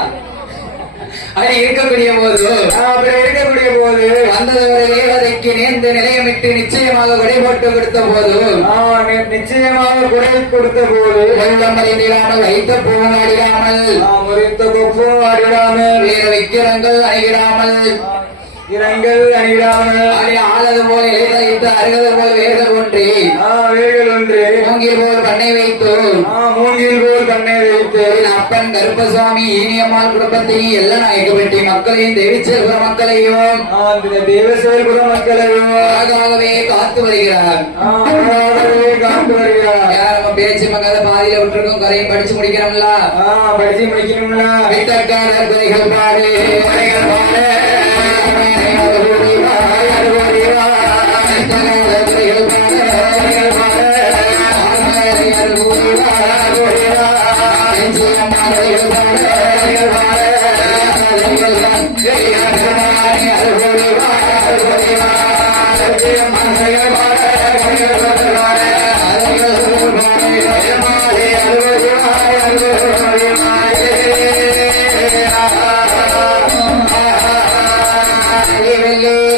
அப்படி இருக்கக்கூடிய போது அப்படி இருக்கக்கூடிய போது வந்தது ஒரு தேவதைக்கு நேர்ந்து நிலையமிட்டு நிச்சயமாக கொடை போட்டு கொடுத்த போது நிச்சயமாக கொடை கொடுத்த போது வெள்ளம் அறிந்திடாமல் வைத்த பூவும் அடிடாமல் முறித்த கொப்பும் அடிடாமல் வேறு விக்கிரங்கள் அணிகிடாமல் இரங்கள் அணிடாமல் ஆளது போல இலைதளித்து அருகது போல் வேர்கள் ஒன்றி வேர்கள் ஒன்று மூங்கில் போல் பண்ணை வைத்து மூங்கில் போல் பண்ணை வைத்து அப்பன் கருப்பசாமி ஈனியம்மாள் குடும்பத்தையும் எல்லா நாயக்கப்பட்டி மக்களையும் தேவிச்செல்புர மக்களையும் தேவசேல்புர மக்களையும் அழகாகவே காத்து வருகிறார். காத்து வருகிறார். நம்ம பேச்சு மங்காத பாதியில விட்டுருக்கோம். கரையும் படிச்சு முடிக்கணும்ல. படிச்சு முடிக்கணும்ல. வித்தக்காரர் குறைகள் பாடு குறைகள் பாடு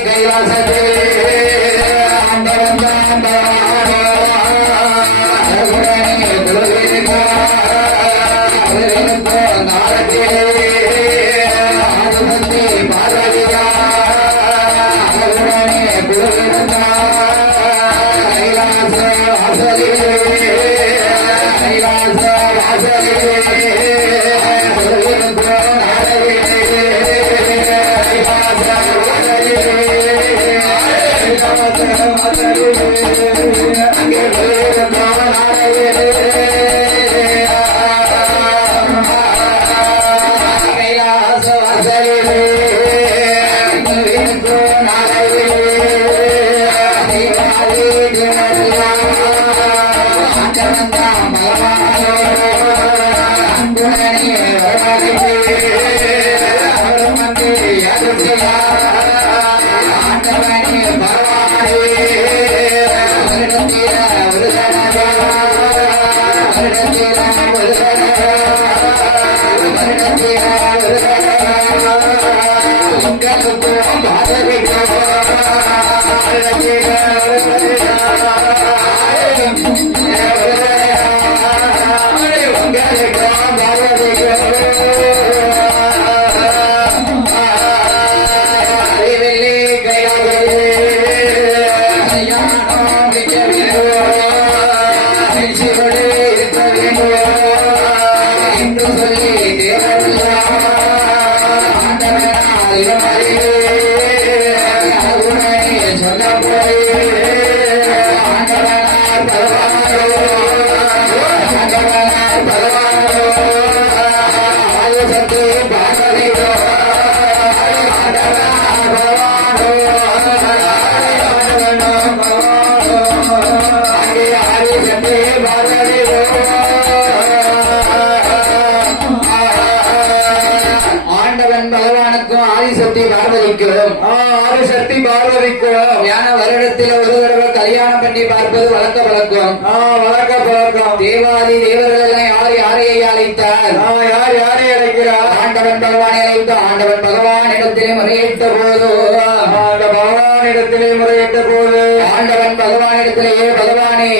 கைலாச ஆதிசக்தி பார்வதிக்கும் ஆதிசக்தி பார்வதிக்கும் ஞான வருடத்தில் ஒரு தடவை கல்யாணம் பண்ணி பார்ப்பது வழக்க வழக்கம். வழக்க பழக்கம். தேவாதி தேவர்கள் எல்லாம் யார் யாரையை அழைத்தார்? யார் யாரை அழைக்கிறார்? ஆண்டவன் பகவானை அழைத்து ஆண்டவன் பகவான் இடத்திலே முறையிட்ட போது அந்த பகவான் இடத்திலே முறையிட்ட போது ஆண்டவன் பகவான் இடத்திலேயே பகவானே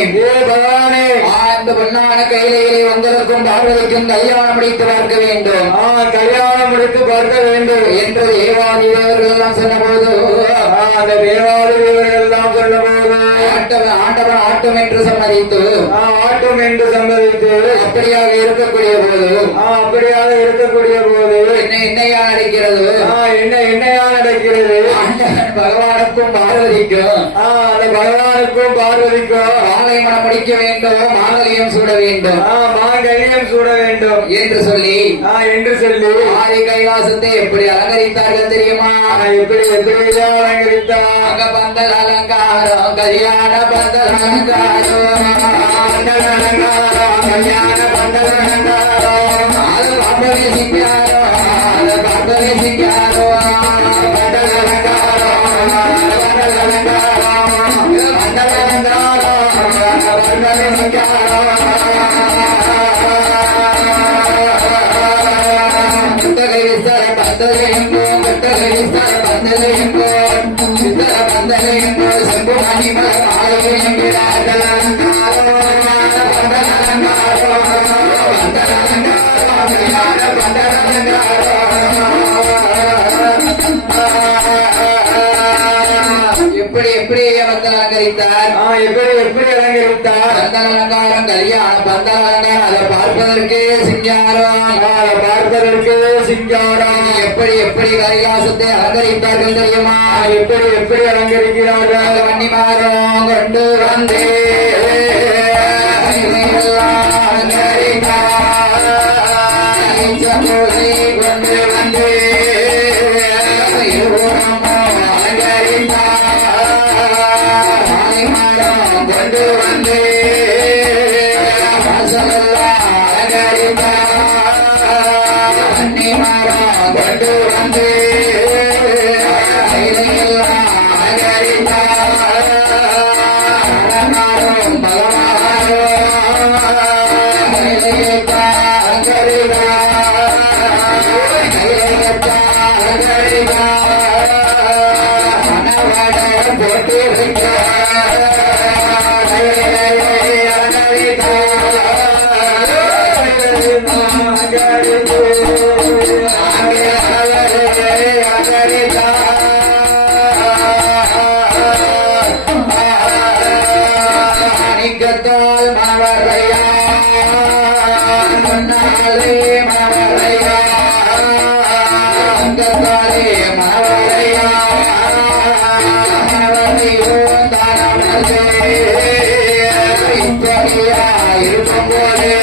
பகவானே அந்த பொன்னான கையிலேயே உங்களுக்கும் பார்வதிக்கும் கல்யாணம் முடித்து பார்க்க வேண்டும். கல்யாணம் முடித்து பார்க்க வேண்டும் என்று தேவாதி தேவர்கள் எல்லாம் சொன்ன போது அந்த தேவாதி தேவர்கள் எல்லாம் சொன்ன போது ஆண்டவன் ஆட்டும் என்று சம்மதித்து ஆட்டும் என்று சம்மதித்து அப்படியாக இருக்கக்கூடிய போது அப்படியாக இருக்கக்கூடிய போது என்னையா நடக்கிறது? என்னையா நடக்கிறது? ஆண்டவன் பகவானுக்கும் பார்வதிக்கும் அந்த பகவானுக்கும் பார்வதிக்கும் மாலை மனம் முடிக்க வேண்டும், மாங்கல்யம் சூட வேண்டும், மாங்கல்யம் சூட வேண்டும் என்று சொல்லி ஆதி கைலாசத்தை எப்படி அலங்கரித்தார்கள் தெரியுமா? எப்படி அலங்கரித்தார்? அங்க பந்தல் அலங்காரம், கல்யாண பந்தல் அலங்காரம், கல்யாண பந்தல் அலங்காரம், அது பாம்பரி சிங்காரம், அது பாம்பரி சிங்காரம், பந்தல் அலங்காரம், பந்தல் அலங்காரம், பந்தல் அலங்காரம், பந்தல் சிங்காரம். எப்படி எப்படி பந்தல் அலங்கரித்தார்? எப்படி அலங்கரித்தார்? பந்தல் அலங்காரம், கல்யாணம் பந்தல் அலங்காரம், அதை பார்ப்பதற்கு சிங்காரம், பார்ப்பதற்கு சிங்காரம். எப்படி எப்படி கைலாசத்தை அலங்கரித்தார்கள் தெரியுமா? எப்படி அலங்கரிக்கிறார்கள்? வன்னிமாரம் கொண்டு வந்தே கொண்டு வந்தே கொண்டு வந்தே வன்னிமாரம் கொண்டு வந்தே மவரையா முன்னாலே மவரையா அங்கத்தாலே மவரையா மவரையோ தானே இப்படியா இருக்கும் போதே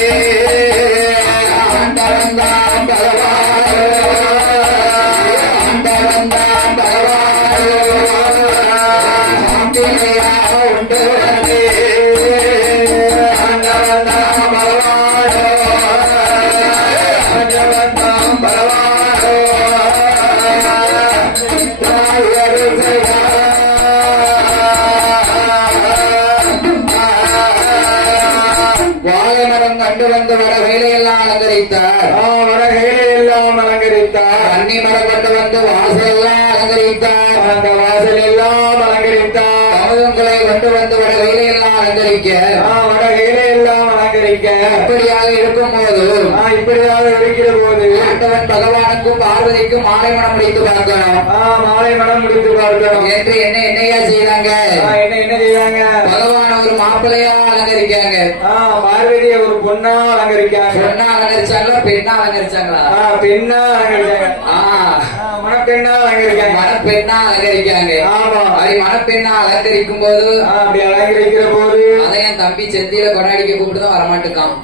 ஆண்டவன் தான் பகவானோ ஆண்டவன் தான் பகவானோ உண்டு வந்தே ஆண்டவன் தான் பகவானோ வாழை மரம் கண்டு வந்து வட வேலையெல்லாம் அலங்கரித்தார். வடகையில எல்லாம் அலங்கரித்தார். கன்னி மரம் கண்டு வந்து வாசலெல்லாம் அலங்கரித்தார். அந்த வாசல் எல்லாம் அலங்கரித்தார். அமுதங்களை கொண்டு வந்து வட வேலையெல்லாம் அலங்கரிக்க வடகையில எல்லாம் அலங்கரிக்க இப்படியாக இருக்கும் போது இப்படியாக இருக்கிற போது ஆண்டவன் பகவானுக்கும் பார்வதிக்கும் மாலை மனம் முடித்து பார்க்கணும் மாலை மனம் முடித்து பார்க்கணும் என்று என்னையா செய்தாங்க. என்ன செய்வாங்க? பகவான ஒரு மாப்பிள்ளையா அலங்கரிக்காங்க. பார்வதிய ஒரு பொண்ணா அலங்கரிக்காங்க. பொண்ணா அலங்கரிச்சாங்களா பெண்ணா அலங்கரிச்சாங்களா? பெண்ணா அலங்கரிச்சாங்க. மணப்பெண்ணா அலங்கரிக்காங்க. மணப்பெண்ணா அலங்கரிக்காங்க. ஆமா. அப்படி மணப்பெண்ணா அலங்கரிக்கும் போது அப்படி அலங்கரிக்கிற போது அதையும் தம்பி செத்தியில கொண்டாடிக்க கூப்பிட்டுதான் வரமாட்டுக்கான்.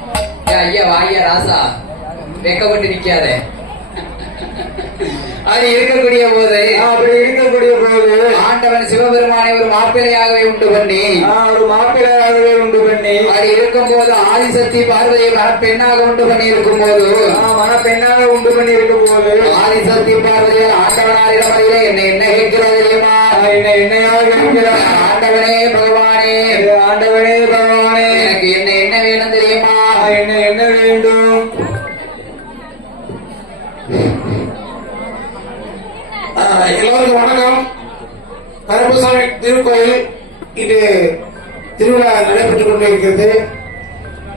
ஐயா வாயா ராசா வெக்கப்பட்டு நிக்காத. அப்படி இருக்கக்கூடிய போது ஆண்டவன் சிவபெருமானை ஒரு மாப்பிள்ளையாகவே உண்டு பண்ணி அப்படி இருக்கும் போது ஆதிசக்தி பார்வதியை மனப்பெண்ணாக உண்டு பண்ணி இருக்கும் போது ஆதிசக்தி பார்வதியால் ஆண்டவனாரிடமறியிலே என்ன கேட்கிறது தெரியுமா? ஆண்டவனே பகவானே எனக்கு என்ன வேணும் தெரியுமா? என்ன வேண்டும்? எல்லோருக்கும் வணக்கம். கருப்பசாமி திருக்கோயில் இது திருவிழா நடைபெற்றுக் கொண்டிருக்கிறது.